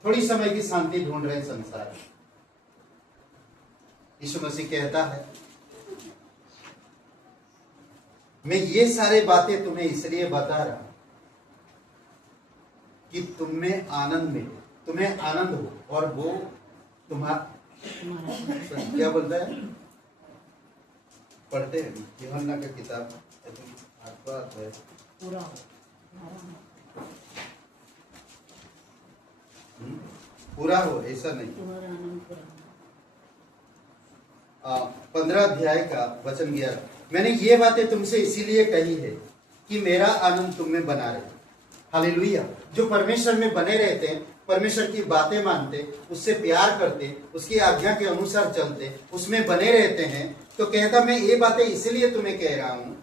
थोड़ी समय की शांति ढूंढ रहे हैं संसार में। यीशु मसीह कहता है मैं ये सारे बातें तुम्हें इसलिए बता रहा हूं कि तुम में आनंद मिले, तुम्हें आनंद हो और वो तुम्हारा क्या बोलता है, पढ़ते हैं यूहन्ना का किताब है पूरा हो पूरा हो, ऐसा नहीं। तुम्हारा आनंद पूरा हो। 15 अध्याय का वचन 11, मैंने ये बातें तुमसे इसीलिए कही है कि मेरा आनंद तुम में बना रहे। हालेलुया। जो परमेश्वर में बने रहते हैं, परमेश्वर की बातें मानते, उससे प्यार करते, उसकी आज्ञा के अनुसार चलते, उसमें बने रहते हैं, तो कहता मैं ये बातें इसलिए तुम्हें कह रहा हूं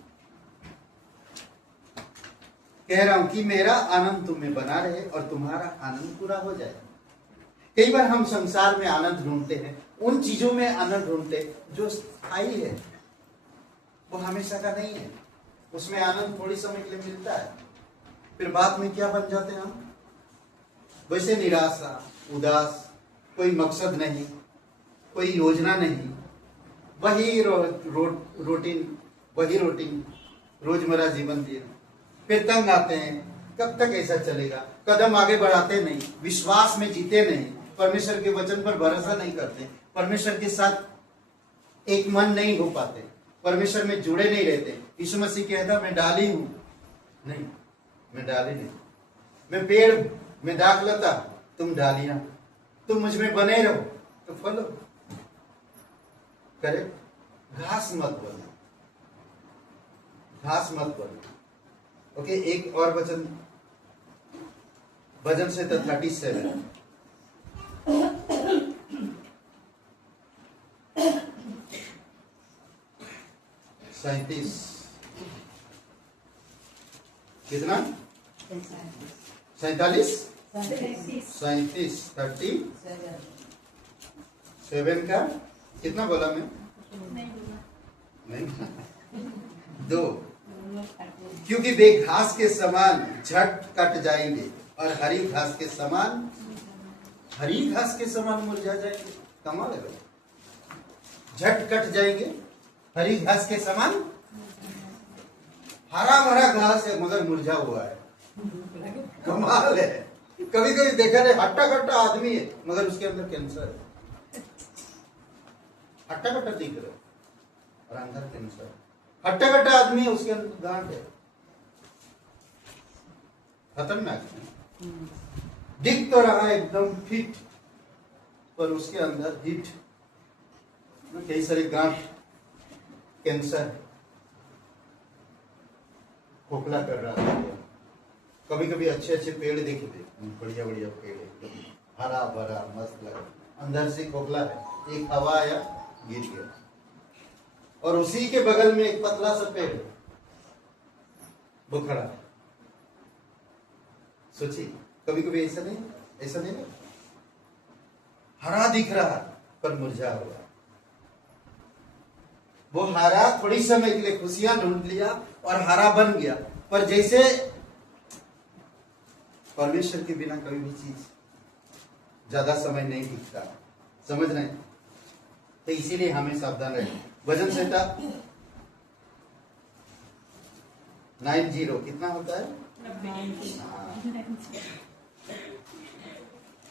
कि मेरा आनंद तुम में बना रहे और तुम्हारा आनंद पूरा हो जाए। कई बार हम संसार में आनंद ढूंढते हैं, उन चीजों में आनंद ढूंढते जो स्थायी है, वो हमेशा का नहीं है। उसमें आनंद थोड़ी समय के लिए मिलता है, फिर बाद में क्या बन जाते हैं हम, वैसे निराशा, उदास, कोई मकसद नहीं, कोई योजना नहीं, वही रूटीन रोजमर्रा जीवन जीना, फिर तंग आते हैं। कब तक ऐसा चलेगा? कदम आगे बढ़ाते नहीं, विश्वास में जीते नहीं, परमेश्वर के वचन पर भरोसा नहीं करते, परमेश्वर के साथ एक मन नहीं हो पाते, परमेश्वर में जुड़े नहीं रहते। यीशु मसीह कहता मैं डाली हूं, नहीं, मैं डाली नहीं, मैं पेड़ हूं, मैं दाखलता, तुम डालियां, तुम मुझ में बने रहो तो फलो करे, घास मत बनो, घास मत बनो। ओके, एक और वचन, भजन से 37 37 कितना 47 37 का कितना बोला मैं? नहीं, 2। क्योंकि वे घास के समान झट कट जाएंगे और हरी घास के समान मुरझा जाएंगे। कमाल है भाई, झट कट जाएंगे, हरी घास के समान। हरा भरा घास है मगर मुरझा हुआ है, कमाल है। कभी कभी देखा नहीं, हट्टा कट्टा आदमी है मगर उसके अंदर कैंसर है। हट्टा कट्टा दिख रहा है और अंदर कैंसर। हट्टा कट्टा आदमी है, उसके अंदर गांठ है, खतरनाक है। दिख तो रहा है एकदम फिट, पर उसके अंदर हिट, कई सारे गांठ, कैंसर, खोखला कर रहा है। कभी कभी अच्छे अच्छे पेड़ देखे थे, बढ़िया बढ़िया पेड़, हरा भरा मस्त लगा, अंदर से खोखला है, एक हवा आया गिर गया। और उसी के बगल में एक पतला सा पेड़ वो खड़ा है। सोचिए, कभी कभी ऐसा नहीं, हरा दिख रहा पर मुरझा हुआ। वो हरा थोड़ी समय के लिए खुशियां ढूंढ लिया और हरा बन गया, पर जैसे परमेश्वर के बिना कभी भी चीज ज्यादा समय नहीं टिकता, समझ रहे हैं? तो इसीलिए हमें सावधान रहें। वजन संहिता 90 कितना होता है?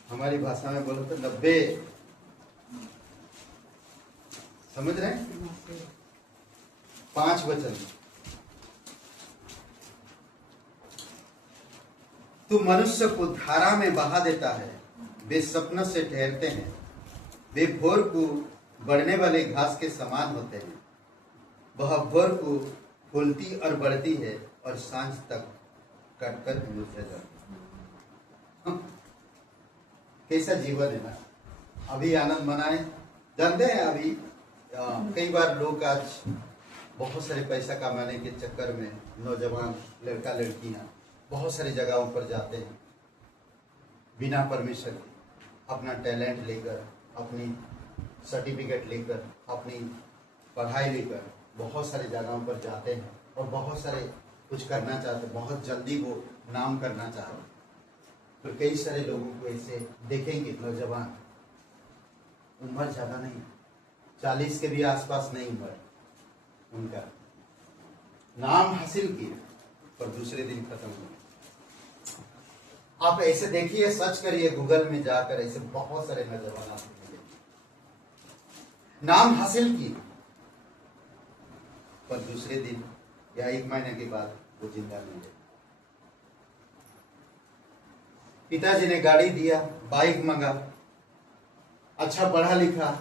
हमारी भाषा में बोलो तो 90। समझ रहे हैं? 5 वचन। तू मनुष्य को धारा में बहा देता है, वे स्वप्न से ठहरते हैं, वे भोर को बढ़ने वाले घास के समान होते हैं। वह भोर को फूलती और बढ़ती है और सांझ तक कटकर मुरझा जाती है। कैसा जीवन है ना। अभी आनंद मनाएं। जानते हैं अभी कई बार लोग आज बहुत सारे पैसा कमाने के चक्कर में नौजवान लड़का लड़कियां बहुत सारी जगहों पर जाते हैं, बिना परमिशन के अपना टैलेंट लेकर, अपनी सर्टिफिकेट लेकर, अपनी पढ़ाई लेकर बहुत सारे जगहों पर जाते हैं और बहुत सारे कुछ करना चाहते हैं, बहुत जल्दी वो नाम करना चाहते हैं। तो कई सारे लोगों को ऐसे देखेंगे, नौजवान, उम्र ज़्यादा नहीं, 40 के भी आसपास नहीं उम्र, उनका नाम हासिल किया पर दूसरे दिन खत्म हो गया। आप ऐसे देखिए, सर्च करिए गूगल में जाकर, ऐसे बहुत सारे नौजवान आपको मिलेंगे, नाम हासिल किए पर दूसरे दिन या 1 महीने के बाद वो जिंदा नहीं रहे। पिताजी ने गाड़ी दिया, बाइक मंगा, अच्छा पढ़ा लिखा,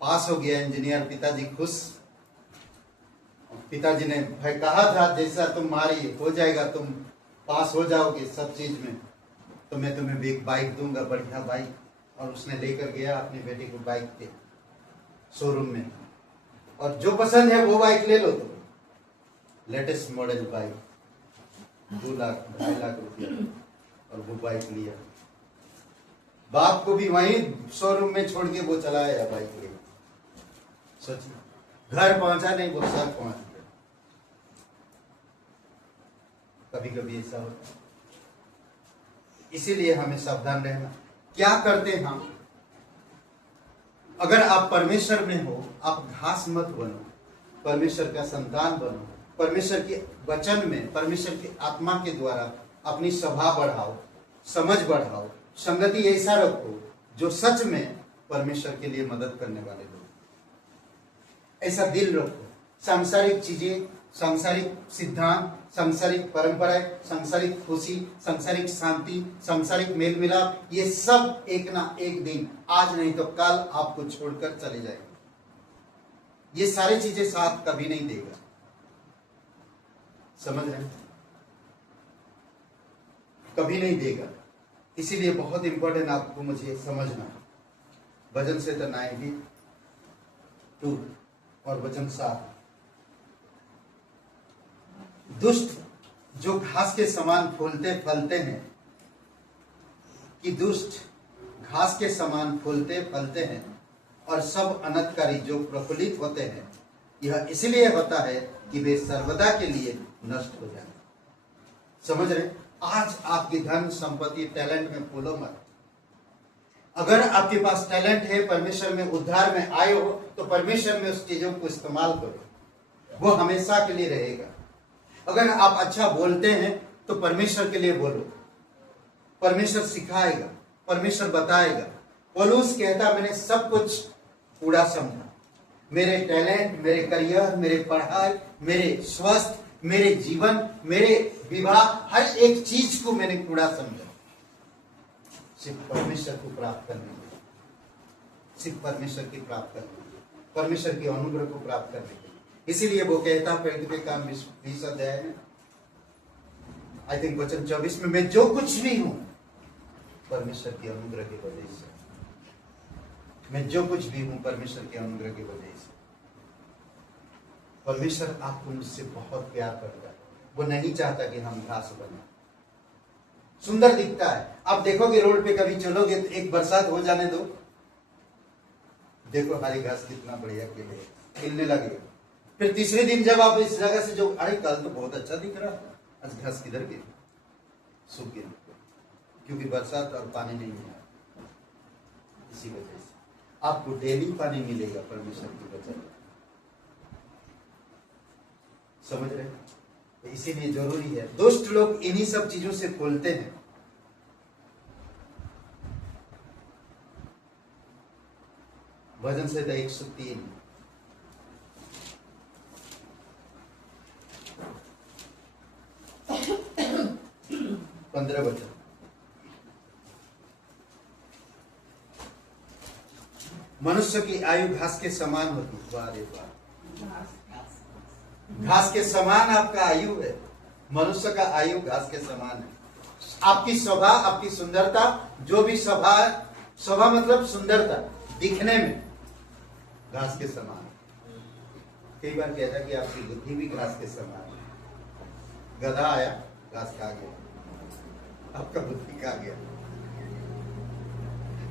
पास हो गया इंजीनियर, पिताजी खुश। पिताजी ने भाई कहा था जैसा तुम्हारी हो जाएगा, तुम पास हो जाओगे सब चीज में, तो मैं तुम्हें भी एक बाइक दूंगा, बढ़िया बाइक। और उसने लेकर गया अपनी बेटी को बाइक के शोरूम में, और जो पसंद है वो बाइक ले लो तुम। Latest model bike 2 lakh 2.5 lakh रुपया, और वो बाइक लिया। बाप को भी वहीं शोरूम में छोड़ के वो चलाया बाइक ले। सोचिए, घर पहुंचा नहीं, वो सर पहुंच गया। कभी कभी ऐसा होता है, इसीलिए हमें सावधान रहना। क्या करते हैं हम? अगर आप परमेश्वर में हो, आप घास मत बनो, परमेश्वर का संतान बनो, परमेश्वर के वचन में, परमेश्वर की आत्मा के द्वारा अपनी सभा बढ़ाओ, समझ बढ़ाओ, संगति ऐसा रखो जो सच में परमेश्वर के लिए मदद करने वाले लोग। ऐसा दिल रखो। सांसारिक चीजें, सांसारिक सिद्धांत, सांसारिक परंपराएं, सांसारिक खुशी, सांसारिक शांति, सांसारिक मेल मिलाप, ये सब एक ना एक दिन, आज नहीं तो कल आपको छोड़कर चले जाएंगे। ये सारी चीजें साथ कभी नहीं देगा। समझ रहे हैं? कभी नहीं देगा। इसीलिए बहुत इंपॉर्टेंट आपको मुझे समझना। वचन से तो 92 और वचन 7। दुष्ट जो घास के समान फूलते फलते हैं, कि दुष्ट घास के समान फूलते फलते हैं और सब अनर्थकारी जो प्रफुल्लित होते हैं, यह इसलिए होता है कि वे सर्वदा के लिए नष्ट हो जाए। समझ रहे? आज आपकी धन संपत्ति टैलेंट में फूलो मत। अगर आपके पास टैलेंट है, परमेश्वर में उद्धार में आए हो, तो परमेश्वर में उस चीजों को इस्तेमाल करो, वो हमेशा के लिए रहेगा। अगर आप अच्छा बोलते हैं तो परमेश्वर के लिए बोलो, परमेश्वर सिखाएगा, परमेश्वर बताएगा। पौलुस कहता, मैंने सब कुछ कूड़ा समझा, मेरे टैलेंट, मेरे करियर, मेरे पढ़ाई, मेरे स्वास्थ्य, मेरे जीवन, मेरे विवाह, हर एक चीज को मैंने कूड़ा समझा, सिर्फ परमेश्वर को प्राप्त करने के लिए, सिर्फ परमेश्वर की प्राप्त करने के लिए, परमेश्वर के अनुग्रह को प्राप्त करने के लिए। इसीलिए वो कहता प्रेरित के काम 20 अध्याय में, आई थिंक वचन 24 में, मैं जो कुछ भी हूं परमेश्वर के अनुग्रह की वजह से, मैं जो कुछ भी हूं परमेश्वर के अनुग्रह की वजह से। परमेश्वर आपको मुझसे बहुत प्यार करता है। वो नहीं चाहता कि हम घास बने। सुंदर दिखता है, आप देखोगे रोड पे कभी चलोगे तो एक बरसात हो जाने दो, देखो हरी घास कितना बढ़िया खिलने लगेगा। फिर तीसरे दिन जब आप इस जगह से जो, अरे कल तो बहुत अच्छा दिख रहा था, आज घास किधर गिरी? सूख गिरी, क्योंकि बरसात और पानी नहीं है। इसी वजह से आपको डेली पानी मिलेगा परमेश्वर की वजह से। समझ रहे? तो इसीलिए जरूरी है। दुष्ट लोग इन्हीं सब चीजों से फूलते हैं। भजन संहिता 103 15 वचन। मनुष्य की आयु घास के समान होती है। वाह रे वाह, घास के समान आपका आयु है। मनुष्य का आयु घास के समान है। आपकी शोभा, आपकी सुंदरता, जो भी शोभा, शोभा मतलब सुंदरता, दिखने में घास के समान। कई बार कहता कि आपकी बुद्धि भी घास के समान है। गधा आया, घास खा गया, आपका बुद्धि खा गया।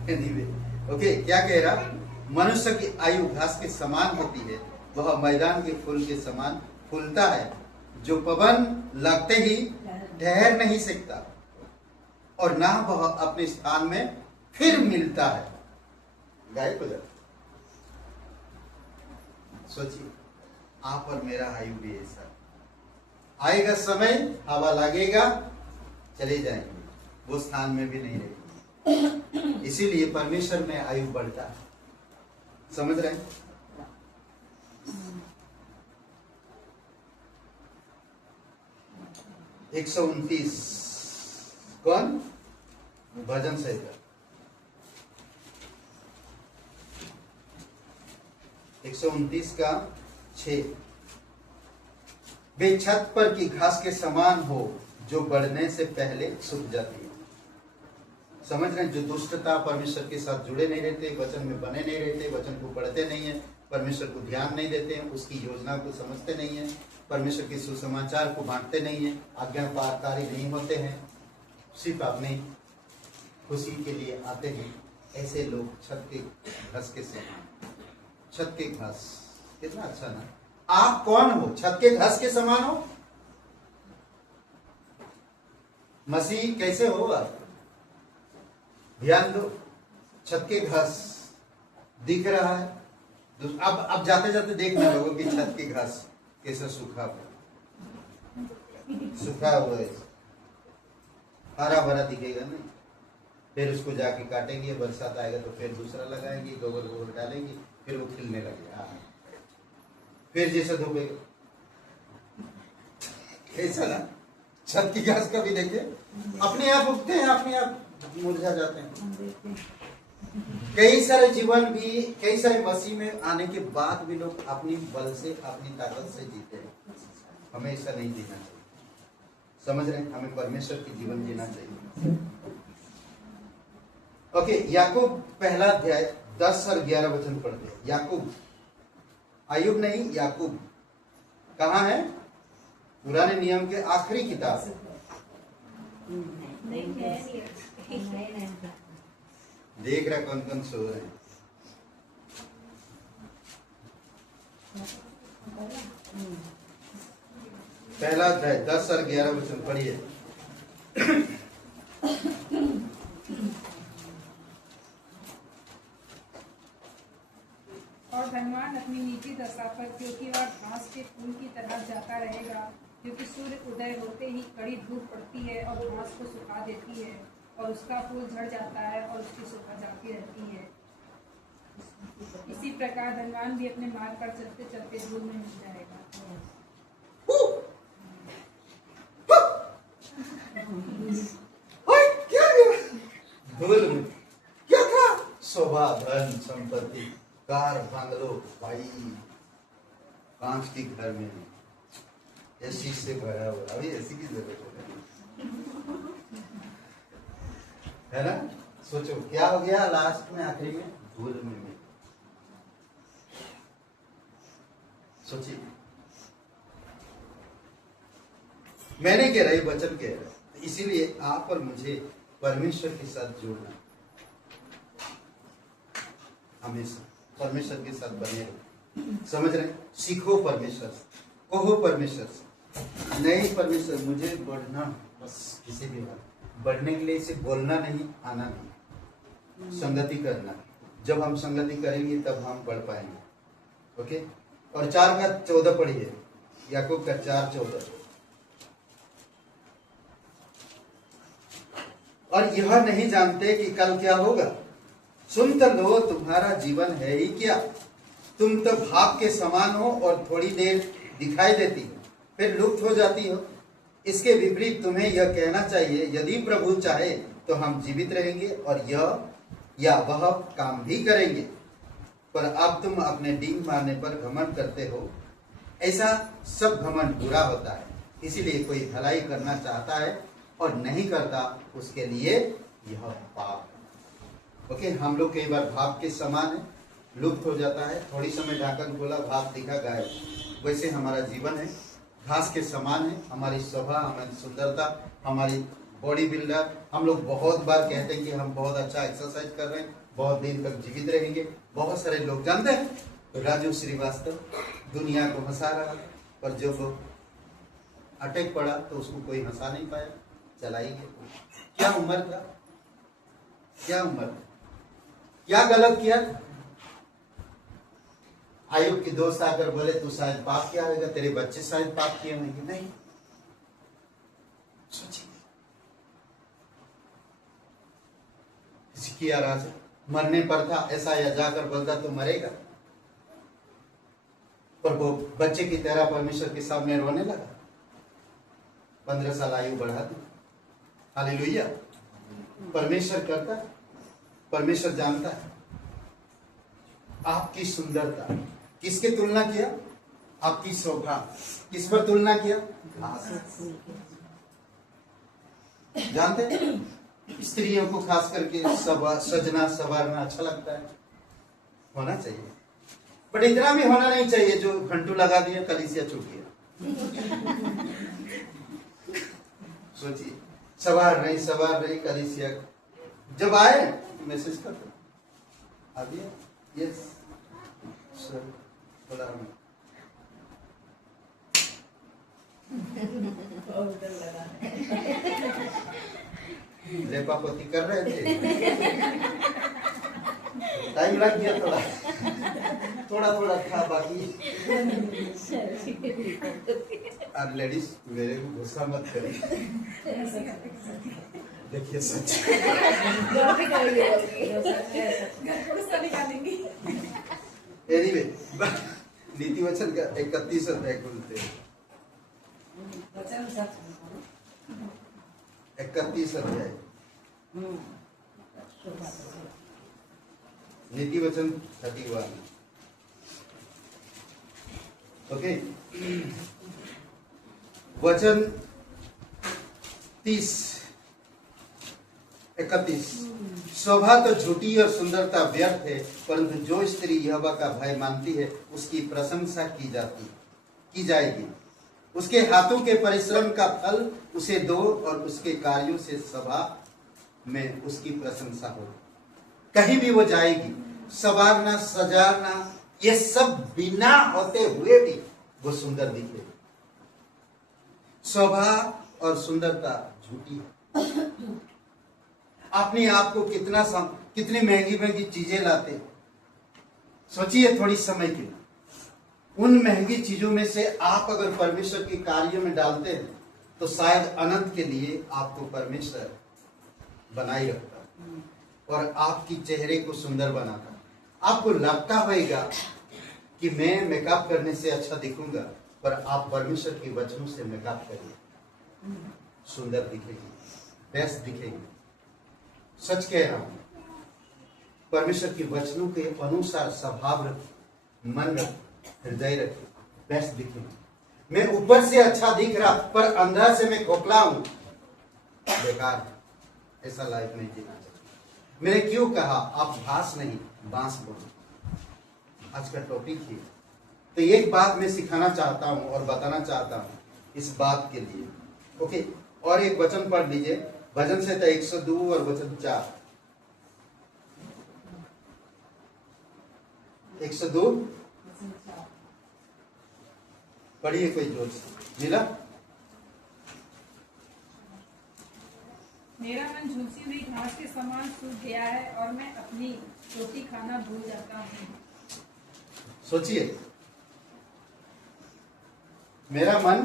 Anyway, ओके, क्या कह रहा? मनुष्य की आयु घास के समान होती है, वह मैदान के फूल के समान फूलता है, जो पवन लगते ही ठहर नहीं सकता और ना वह अपने स्थान में फिर मिलता है। गायब हो जाता। सोचिए, आप और मेरा आयु भी ऐसा आएगा समय, हवा लगेगा, चले जाएंगे, वो स्थान में भी नहीं रहेंगे। इसीलिए परमेश्वर में आयु बढ़ता है। समझ रहे हैं? 129 कौन? भजन संहिता 129 का 6। वे छत पर की घास के समान हो, जो बढ़ने से पहले सूख जाती है। समझ रहे हैं? जो दुष्टता, परमेश्वर के साथ जुड़े नहीं रहते, वचन में बने नहीं रहते, वचन को पढ़ते नहीं है, परमेश्वर को ध्यान नहीं देते हैं, उसकी योजना को समझते नहीं है, परमेश्वर के सुसमाचार को बांटते नहीं है, आज्ञाकारी नहीं होते हैं, सिर्फ अपनी खुशी के लिए आते हैं, ऐसे लोग छत के घास के समान। छत के घास कितना अच्छा ना। आप कौन हो? छत के घास के समान हो। मसीह कैसे हो आप? ध्यान दो, छत के घास दिख रहा है। अब जाते जाते देखने लोगों की छत की घास कैसा सूखा हुआ, सूखा हुआ है, हरा भरा दिखेगा नहीं। फिर उसको जाके काटेंगे, बरसात आएगा तो फिर दूसरा लगाएंगे, गोबर डालेंगे, फिर वो खिलने लगेगा, फिर जैसे धोपेगा। कैसा ना? छत की घास का भी देखे, अपने आप उगते हैं, अपने आप मुरझा जाते हैं। कई सारे जीवन भी, कई सारे मसीह में आने के बाद भी लोग अपनी बल से, अपनी ताकत से जीते हैं। हमें ऐसा नहीं जीना चाहिए। समझ रहे हैं? हमें परमेश्वर की जीवन जीना चाहिए। ओके, याकूब पहला अध्याय 10 और 11 वचन पढ़ते हैं। याकूब, अय्यूब नहीं, याकूब कहाँ है? पुराने नियम के आखिरी किताब। देख रहा कौन कौन सो रहे हैं। पहला अध्याय 10 और 11 वचन पढ़िए। और धनवान अपनी नीची दशा पर, क्योंकि वह घास के फूल की तरह जाता रहेगा, क्योंकि सूर्य उदय होते ही कड़ी धूप पड़ती है और घास को सुखा देती है, और उसका फूल झड़ जाता है और उसकी सुखा जाती रहती है। इसी प्रकार धनवान भी अपने मार्ग पर चलते चलते धूल में मिल जाएगा। धूल में क्या था? शोभा, धन, संपत्ति, कार, बंगलो, भाई, कांच के घर में एसी से भरा हुआ। अभी एसी की जरूरत है ना? सोचो क्या हो गया लास्ट में, आखिरी में धूल में मिल। सोचिए, मैंने कह रहा, ये वचन कह रहा, इसीलिए आप और मुझे परमेश्वर के साथ जोड़ना, हमेशा परमेश्वर के साथ बने रहो। समझ रहे? सीखो परमेश्वर से, कहो परमेश्वर से, नहीं परमेश्वर मुझे बढ़ना, बस किसी भी बात बढ़ने के लिए इसे बोलना नहीं, आना नहीं, संगति करना। जब हम संगति करेंगे तब हम बढ़ पाएंगे। ओके, और 4 का 14 पढ़िए, याकूब का 4:14। और यह नहीं जानते कि कल क्या होगा। सुन तो लो, तुम्हारा जीवन है ही क्या। तुम तो भाप के समान हो और थोड़ी देर दिखाई देती हो, फिर लुप्त हो जाती हो। इसके विपरीत तुम्हें यह कहना चाहिए, यदि प्रभु चाहे तो हम जीवित रहेंगे और यह या वह काम भी करेंगे। पर अब तुम अपने डींग मारने पर घमंड करते हो। ऐसा सब घमंड बुरा होता है। इसीलिए कोई भलाई करना चाहता है और नहीं करता, उसके लिए यह पाप है। ओके, हम लोग कई बार भाप के समान है, लुप्त हो जाता है। थोड़ी समय ढाकन खोला, भाप दिखा, गायब। वैसे हमारा जीवन है, घास के समान है। हमारी शोभा, हमारी सुंदरता, हमारी बॉडी बिल्डर, हम लोग बहुत बार कहते हैं कि हम बहुत अच्छा एक्सरसाइज कर रहे हैं, बहुत दिन तक जीवित रहेंगे। बहुत सारे लोग जानते हैं राजू श्रीवास्तव दुनिया को हंसा रहा, पर जब अटैक पड़ा तो उसको कोई हंसा नहीं पाया, चलाई गया। क्या उम्र था, क्या उम्र, क्या गलत किया? आयुब के दोस्त आकर बोले तू शायद पाप किया होगा, तेरे बच्चे शायद पाप किए होंगे। नहीं, सोचिए, किया राजा मरने पर था, ऐसा या जाकर बोलता तो मरेगा, पर वो बच्चे की तरह परमेश्वर के सामने रोने लगा। 15 साल आयु बढ़ा दी। हालेलुया। परमेश्वर करता, परमेश्वर जानता है। आपकी सुंदरता किसके तुलना किया? आपकी शोभा किस पर तुलना किया? घास। जानते हैं स्त्रियों को खास करके सजना सवारना अच्छा लगता है, होना चाहिए, बट इतना भी होना नहीं चाहिए जो घंटू लगा दिया कलीसिया चुप गया। सोचिए, सवार नहीं कलीसिया, जब आए मैसेज कर दो, आ गया, यस सर, बोला हमें लेपा पोती कर रहे थे, टाइम लग गया, थोड़ा था बाकी। और लेडीज मेरे को गुस्सा मत करें, देखिए सच एनीवे, नीति वचन का 31 अध्याय खुलते हैं। 31 अध्याय नीति वचन 31। ओके, वचन 31। शोभा तो झूठी और सुंदरता व्यर्थ है, परंतु जो स्त्री यहोवा का भय मानती है उसकी प्रशंसा की जाएगी। उसके हाथों के परिश्रम का फल उसे दो और उसके कार्यों से सभा में उसकी प्रशंसा हो। कहीं भी वो जाएगी, सवारना सजाना ये सब बिना होते हुए भी वो सुंदर दिखेगी। शोभा और सुंदरता झूठी है। अपने आप को कितनी महंगी चीजें लाते, सोचिए थोड़ी समय के लिए। उन महंगी चीजों में से आप अगर परमेश्वर के कार्यों में डालते हैं तो शायद अनंत के लिए आपको परमेश्वर बनाए रखता और आपकी चेहरे को सुंदर बनाता। आपको लगता होगा कि मैं मेकअप करने से अच्छा दिखूंगा, पर आप परमेश्वर के वचनों से मेकअप करिए, सुंदर दिखेगी, बेस्ट दिखेगी। सच कह रहा हूं, परमेश्वर के वचनों के अनुसार स्वभाव रखिए, मन रखिए, हृदय रखिए, बेस्ट दिखेगी। मैं ऊपर से अच्छा दिख रहा पर अंदर से मैं खोखला हूं, बेकार, ऐसा लाइफ नहीं जीना चाहिए। मैंने क्यों कहा आप घास नहीं बांस बोलो, आज का टॉपिक ही। तो एक बात मैं सिखाना चाहता हूं और बताना चाहता हूं इस बात के लिए। ओके, और एक वचन पढ़ लीजिए, भजन संहिता 102 और वचन 4। 102 पढ़िए कोई जोर से। मिला? मेरा मन झुलसी हुई घास के समान सूख गया है और मैं अपनी रोटी खाना भूल जाता हूँ। सोचिए, मेरा मन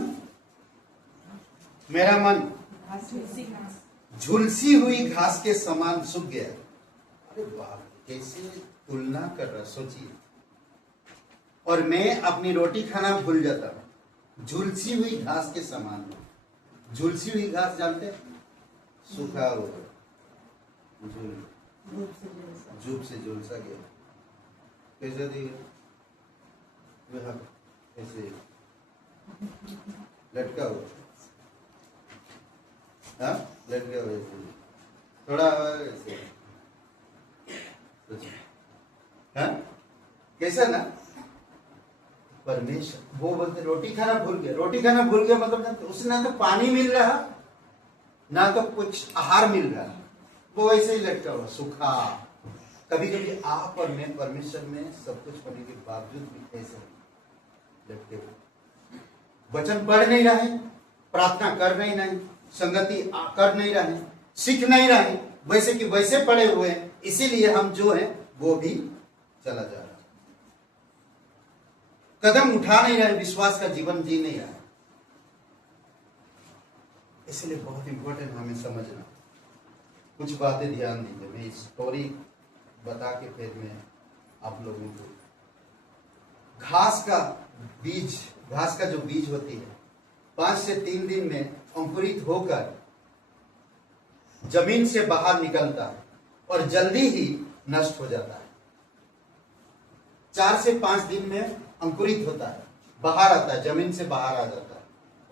झुलसी हुई घास के समान सूख गया। अरे बाप, कैसे तुलना कर रहा, सोचिए। और मैं अपनी रोटी खाना भूल जाता हूं, झुलसी हुई घास के समान। झुलसी हुई घास जानते हैं? सूखा हुआ, झूप से झुलसा गया, कैसे दिया, ऐसे लटका हुआ, हाँ लटका हुआ, थोड़ा ऐसे, हाँ कैसा ना। परमेश्वर वो बोलते रोटी खाना भूल गया। रोटी खाना भूल गया मतलब उसने ना तो पानी मिल रहा ना तो कुछ आहार मिल रहा है, वो वैसे ही लटका हुआ सूखा। कभी कभी आप और मैं परमेश्वर में सब कुछ होने के बावजूद भी ऐसे लटके हुए, वचन पढ़ नहीं रहे, प्रार्थना कर नहीं, संगति कर नहीं रहे, सीख नहीं रहे, वैसे कि वैसे पड़े हुए हैं, इसीलिए हम जो है वो भी चला जा रहा है, कदम उठा नहीं रहे, विश्वास का जीवन जी नहीं रहे। इसलिए बहुत इंपॉर्टेंट हमें समझना, कुछ बातें ध्यान दीजिए। मैं स्टोरी बता के फिर मैं आप लोगों को, घास का जो बीज होती है 5 से 3 दिन में अंकुरित होकर जमीन से बाहर निकलता है और जल्दी ही नष्ट हो जाता है। 4 से 5 दिन में अंकुरित होता है, बाहर आता है, जमीन से बाहर आ जाता है,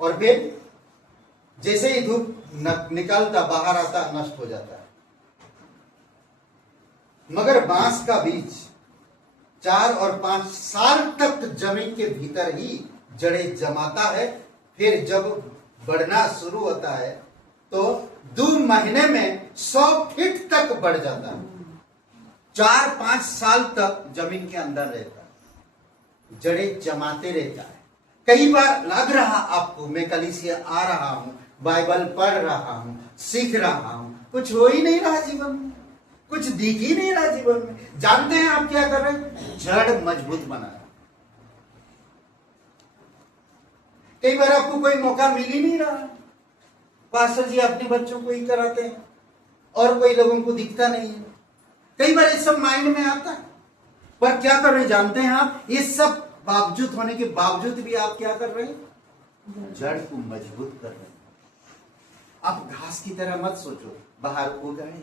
और फिर जैसे ही धूप निकलता बाहर आता, नष्ट हो जाता है। मगर बांस का बीज 4 और 5 साल तक जमीन के भीतर ही जड़ें जमाता है, फिर जब बढ़ना शुरू होता है तो 2 महीने में 100 फीट तक बढ़ जाता है। 4-5 साल तक जमीन के अंदर रहता है, जड़ें जमाते रहता है। कई बार लग रहा आपको मैं कलीसिया आ रहा हूं, बाइबल पढ़ रहा हूं, सीख रहा हूं, कुछ हो ही नहीं रहा जीवन में, कुछ दिख ही नहीं रहा जीवन में। जानते हैं आप क्या कर रहे हैं? जड़ मजबूत बना रहे। कई बार आपको कोई मौका मिल ही नहीं रहा, पास्टर जी अपने बच्चों को ही कराते हैं और कोई लोगों को दिखता नहीं है। कई बार ये सब माइंड में आता है, पर क्या कर रहे हैं जानते हैं आप? ये सब बावजूद होने के बावजूद भी आप क्या कर रहे हैं? जड़ को मजबूत कर रहे हैं। आप घास की तरह मत सोचो, बाहर उग आए,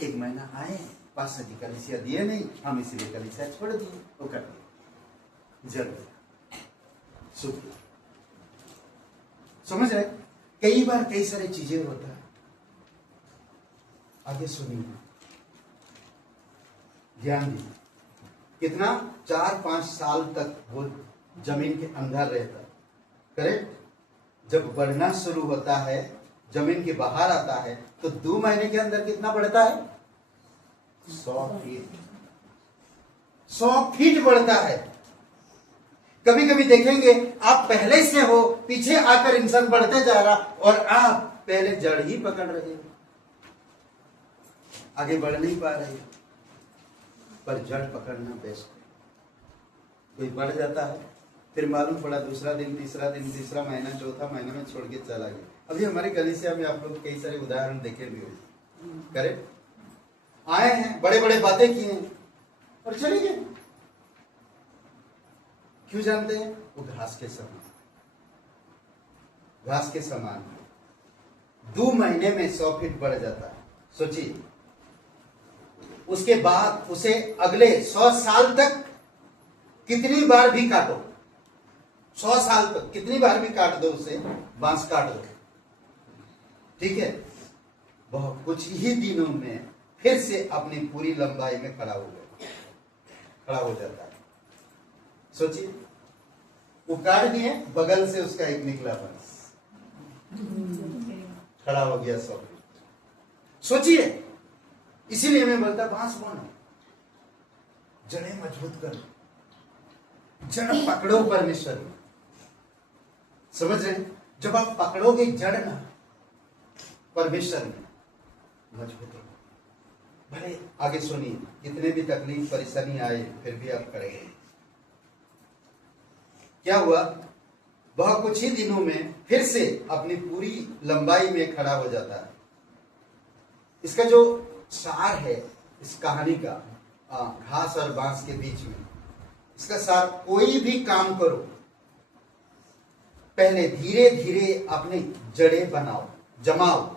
1 महीना आए, पास्टर जी कलीसिया दिए नहीं, हम इसीलिए कलीसिया छोड़ दिए, वो कर दिया, जड़ सूख गया। समझ रहे? कई बार कई सारी चीजें होता है। आगे सुनिए, ध्यान दीजिए। कितना? 4-5 साल तक वो जमीन के अंदर रहता है, करेक्ट? जब बढ़ना शुरू होता है, जमीन के बाहर आता है, तो 2 महीने के अंदर कितना बढ़ता है? 100 फीट। 100 फीट बढ़ता है। कभी कभी देखेंगे आप पहले से हो, पीछे आकर इंसान बढ़ते जा रहा, और आप पहले जड़ ही पकड़ रहे हो, आगे बढ़ नहीं पा रहे। पर जड़ पकड़ना बेस्ट है। कोई बढ़ जाता है, फिर मालूम पड़ा दूसरा दिन, तीसरा दिन, तीसरा महीना, चौथा महीना में छोड़ के चला गया। अभी हमारे कलीसिया में आप लोग कई सारे उदाहरण देखे भी होंगे, करेक्ट? आए हैं, बड़े बड़े बातें किए हैं और चले गए। क्यों जानते हैं? वो घास के समान, घास के समान 2 महीने में 100 फीट बढ़ जाता है। सोचिए, उसके बाद उसे अगले 100 साल तक कितनी बार भी काटो, 100 साल तक कितनी बार भी काट दो, उसे बांस काट दो, ठीक है, वह कुछ ही दिनों में फिर से अपनी पूरी लंबाई में खड़ा हो जाता है। सोचिए, वो काट दिए, बगल से उसका एक निकला बांस खड़ा हो गया 100 फीट। सोचिए, इसीलिए मैं बोलता बांस बनो, जड़ें मजबूत करो, जड़ पकड़ो परमेश्वर में। समझ रहे? जब आप पकड़ोगे जड़ ना परमेश्वर में, मजबूत हो। भले आगे सुनिए, कितने भी तकलीफ परेशानी आए, फिर भी आप खड़े हैं। क्या हुआ? वह कुछ ही दिनों में फिर से अपनी पूरी लंबाई में खड़ा हो जाता है। इसका जो सार है इस कहानी का, घास और बांस के बीच में, इसका सार, कोई भी काम करो, पहले धीरे धीरे अपने जड़ें बनाओ, जमाओ,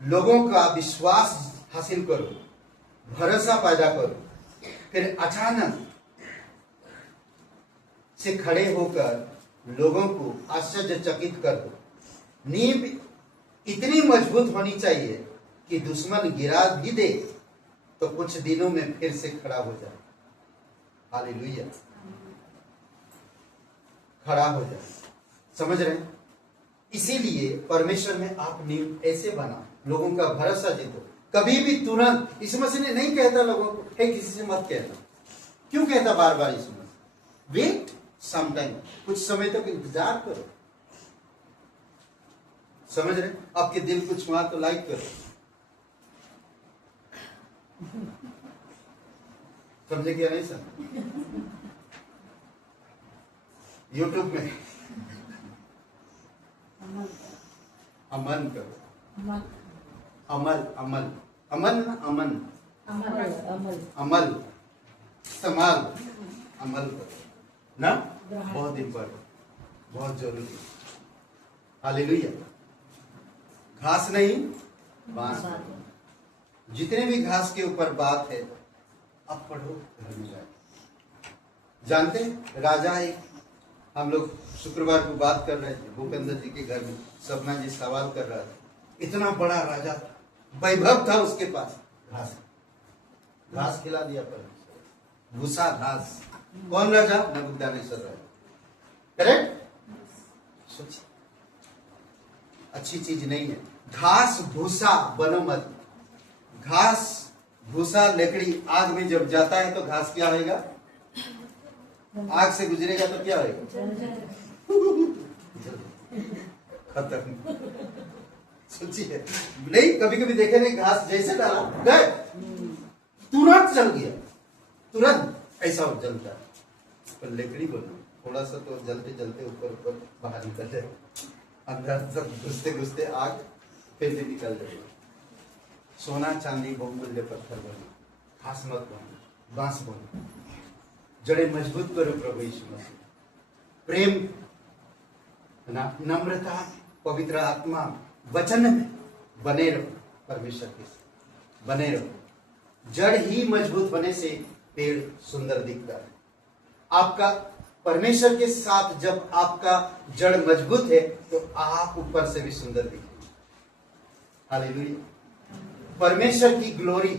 लोगों का विश्वास हासिल करो, भरोसा पैदा करो, फिर अचानक से खड़े होकर लोगों को आश्चर्यचकित कर दो। नींव इतनी मजबूत होनी चाहिए कि दुश्मन गिरा भी दे तो कुछ दिनों में फिर से खड़ा हो जाए। हालेलुया, खड़ा हो जाए। समझ रहे हैं? इसीलिए परमेश्वर में आप नींव ऐसे बना, लोगों का भरोसा जीतो। कभी भी तुरंत, यीशु मसीह ने नहीं कहता लोगों को हे किसी से मत कहना। क्यों कहता बार बार यीशु मसीह? वेट सम टाइम, कुछ समय तक इंतजार करो। समझ रहे? आपके दिल कुछ हुआ तो लाइक करो। समझे क्या नहीं समझे? यूट्यूब में अमन करो, अमल अमल अमल ना अमन अमल इस्तेमाल अमल करो ना, बहुत इंपॉर्टेंट, बहुत जरूरी। हालेलुया। घास नहीं बांस करो। जितने भी घास के ऊपर बात है अब पढ़ो, घर में जाए। जानते हैं राजा एक, हम लोग शुक्रवार को बात कर रहे थे भूपेंद्र जी के घर में, सपना जी सवाल कर रहा था। इतना बड़ा राजा था, वैभव था उसके पास, घास घास खिला दिया पर भूसा घास। कौन राजा? नबूकदनेस्सर राजा। करेक्ट? सोचिए, अच्छी चीज नहीं है। घास भूसा बनो मत। घास भूसा लकड़ी आग में जब जाता है तो घास क्या होगा? आग से गुजरेगा तो क्या होगा? खत्म। सोचिए, नहीं कभी कभी देखे नहीं, घास जैसे डाला गए तुरंत जल गया, तुरंत ऐसा जलता है। पर लकड़ी बनो, थोड़ा सा तो जलते जलते ऊपर ऊपर बाहर निकल जाए, अंदर सब घुसते घुसते आग फिर भी निकल जाएगा। सोना चांदी बहुमूल्य पत्थर बनो, घास मत बनो, बांस बनो। जड़े मजबूत करो प्रभु यीशु मसीह। प्रेम, नम्रता, पवित्र आत्मा, वचन में बने रहो, परमेश्वर के साथ बने रहो। जड़ ही मजबूत होने से पेड़ सुंदर दिखता है। आपका परमेश्वर के साथ जब आपका जड़ मजबूत है तो आप ऊपर से भी सुंदर दिखेंगे। हालेलुया। परमेश्वर की ग्लोरी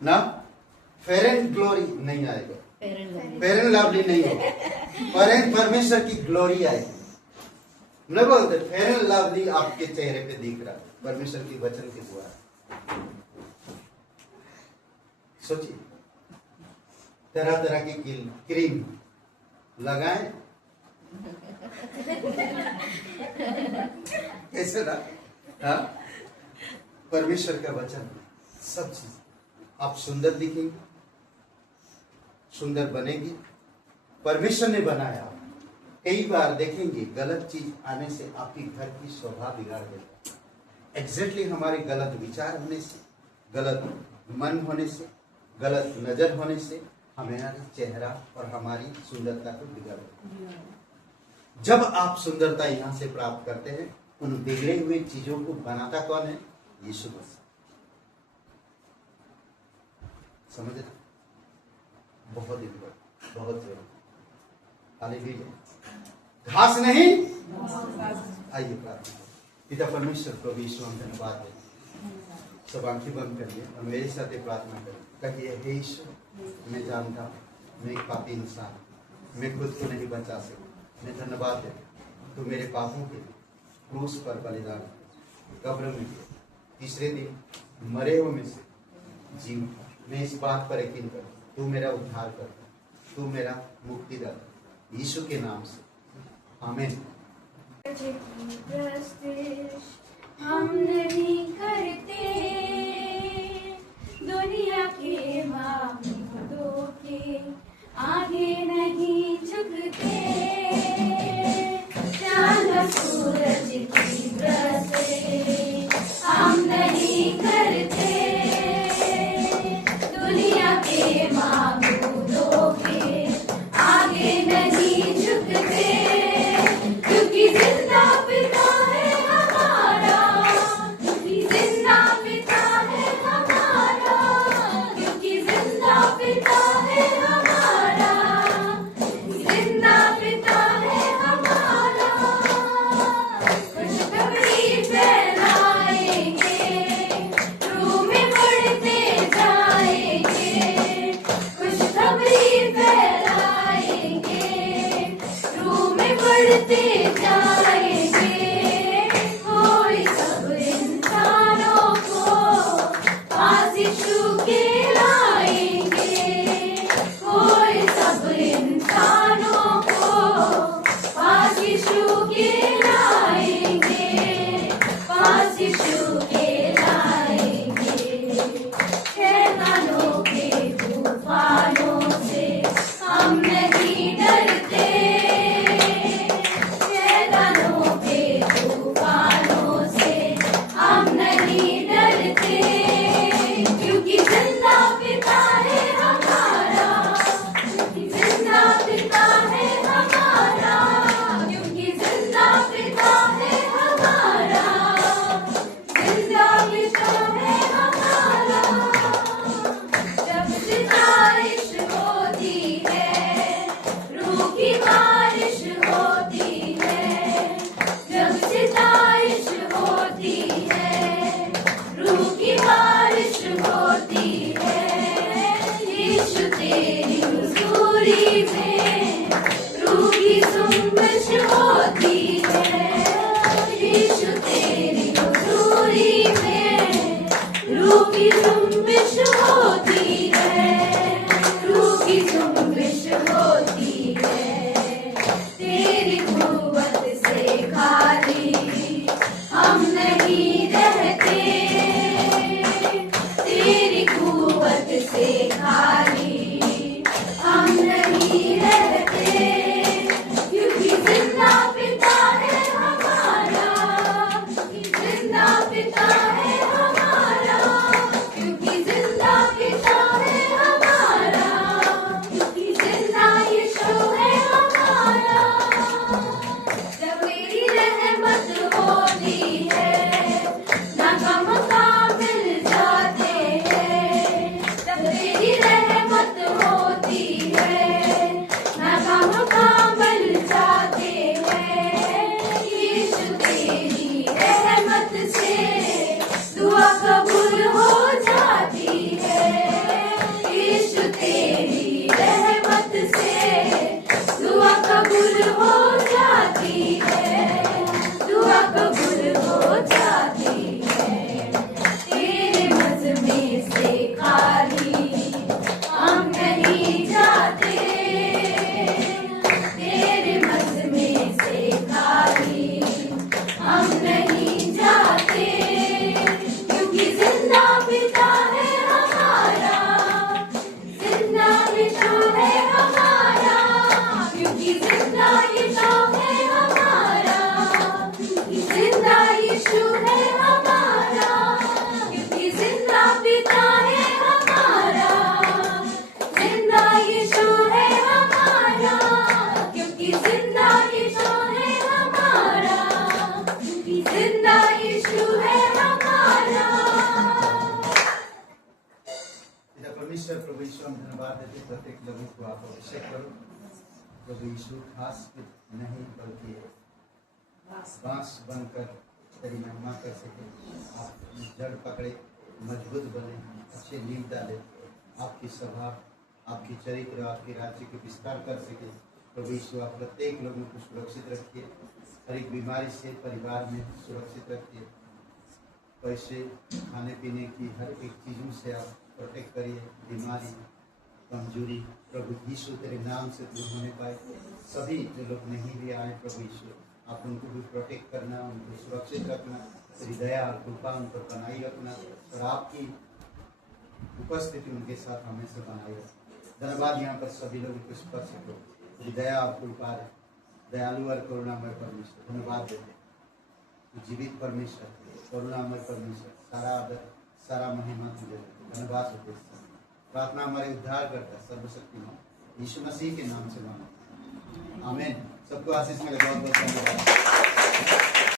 ना, फेयर एंड ग्लोरी नहीं आएगा, फेयर एंड लवली नहीं होगा, परमेश्वर की ग्लोरी आएगी। न बोलते फेयर एंड लवली आपके चेहरे पे दिख रहा है परमेश्वर की वचन के द्वारा। सोचिए, तरह तरह की क्रीम लगाएं, कैसे ना? हाँ, परमेश्वर का वचन, सब चीज आप सुंदर दिखेंगे, सुंदर बनेगी। परमेश्वर ने बनाया। कई बार देखेंगे गलत चीज आने से आपकी घर की शोभा बिगाड़ देता है। एग्जैक्टली हमारे गलत विचार होने से, गलत मन होने से, गलत नजर होने से हमारा चेहरा और हमारी सुंदरता को बिगाड़ देता है। जब आप सुंदरता यहाँ से प्राप्त करते हैं, उन बिगड़े हुए चीजों को बनाता कौन है? यीशु मसीह। समझ रहे? बहुत इंपॉर्टेंट, बहुत जरूरी। हालेलुया। घास नहीं, आइए प्रार्थना। पिता परमेश्वर प्रभु यीशु, हम धन्यवाद दें। सब आंखें बंद करिए और मेरे साथ ये प्रार्थना करिए। कहिए, हे ईश्वर, मैं जानता हूँ मैं एक पापी इंसान, मैं खुद को नहीं बचा सकता। मैं धन्यवाद देता, तू मेरे पापों के लिए क्रूस पर बलिदान, कब्र में तीसरे दिन मरे हुए में से जी उठा। मैं इस बात पर यकीन करता, तू मेरा उद्धार करता, तू मेरा मुक्तिदाता, यीशु के नाम से, आमीन। हम नहीं करते दुनिया के मामलों के आगे नहीं झुकते। चांद सूरज की बरसे हम नहीं करते दुनिया के मामलों के आगे नहीं झुकते। क्योंकि जिंदा पिता है हमारा, क्योंकि जिंदा पिता है हमारा, क्योंकि जिंदा पिता है हमारा, जिंदा पिता है हमारा। खुशखबरी फैलाएंगे, रूह में बढ़ते जाएंगे। खुशखबरी फैलाएंगे, रूह में बढ़ते जाएंगे। तेरी हुजूरी में रूह की जुम्बिश होती है। यीशु तेरी हुजूरी में रूह की जुम्बिश होती है, रूह की जुम्बिश होती है। तेरी कुव्वत से खाली हम नहीं रहते, तेरी कुव्वत से खाली हम नहीं रहते, क्योंकि जिंदा पिता है हमारा, जिंदा पिता है हमारा, क्योंकि जिंदा पिता है हमारा, क्योंकि जिंदा यीशु है हमारा। जब मेरी रहमत होती है ना गम का मिल जाते हैं, जब मेरी रहमत होती है ना गम का मिल जाते हैं। यीशु तेरी रहमत से दुआ कबूल हो जाती है, यीशु तेरी रहमत से दुआ कबूल हो जाती है, दुआ कबूल हो जाती है। तेरे मज़मे से खाली हम नहीं जाते, तेरे मज़मे से खाली हम नहीं जाते, क्योंकि जिंदा पिता है हमारा, जिंदा यीशु है हमारा, क्योंकि जिंदा यीशु है हमारा, क्योंकि जिंदा यीशु है हमारा, क्योंकि जिंदा पिता है हमारा, जिंदा यीशु है हमारा, क्योंकि जिंदा यीशु है हमारा, क्योंकि जिंदा यीशु है हमारा। पिता परमेश्वर, प्रभु यीशु, हम धन्यवाद देते हैं प्रत्येक लोगों को आप अभिषेक करो। प्रभु यीशु खास नहीं बल्कि बांस बनकर तेरी महिमा कर सके, आप जड़ पकड़े, मजबूत बने, अच्छे नींव डाले, आपकी सभा, आपकी चरित्र, आपके राज्य के विस्तार कर सके। प्रभु यीशु, आप प्रत्येक लोगों को सुरक्षित रखिए, हर एक बीमारी से परिवार में सुरक्षित रखिए, पैसे खाने पीने की हर एक चीज़ों से आप प्रोटेक्ट करिए, बीमारी कमजोरी प्रभु यीशु तेरे नाम से दूर होने पाए। सभी जो लोग नहीं भी आए प्रभु यीशु, आप उनको भी प्रोटेक्ट करना, उनको सुरक्षित रखना, तेरी दया और कृपा उन पर बनाई रखना और आपकी उपस्थिति उनके साथ हमेशा बनाई रखना। धन्यवाद यहाँ पर सभी लोगों को स्पर्श करो, तेरी दया और कृपा है, दयालु और करुणामय परमेश्वर, धन्यवाद देते, जीवित परमेश्वर, करुणामय परमेश्वर, सारा आदर सारा महिमा तुझे, धन्यवाद होते। प्रार्थना हमारे उद्धार करता सर्वशक्तिमान यीशु मसीह के नाम से मांगते हैं, आमीन। सबको आशीष मिले, बहुत बहुत धन्यवाद।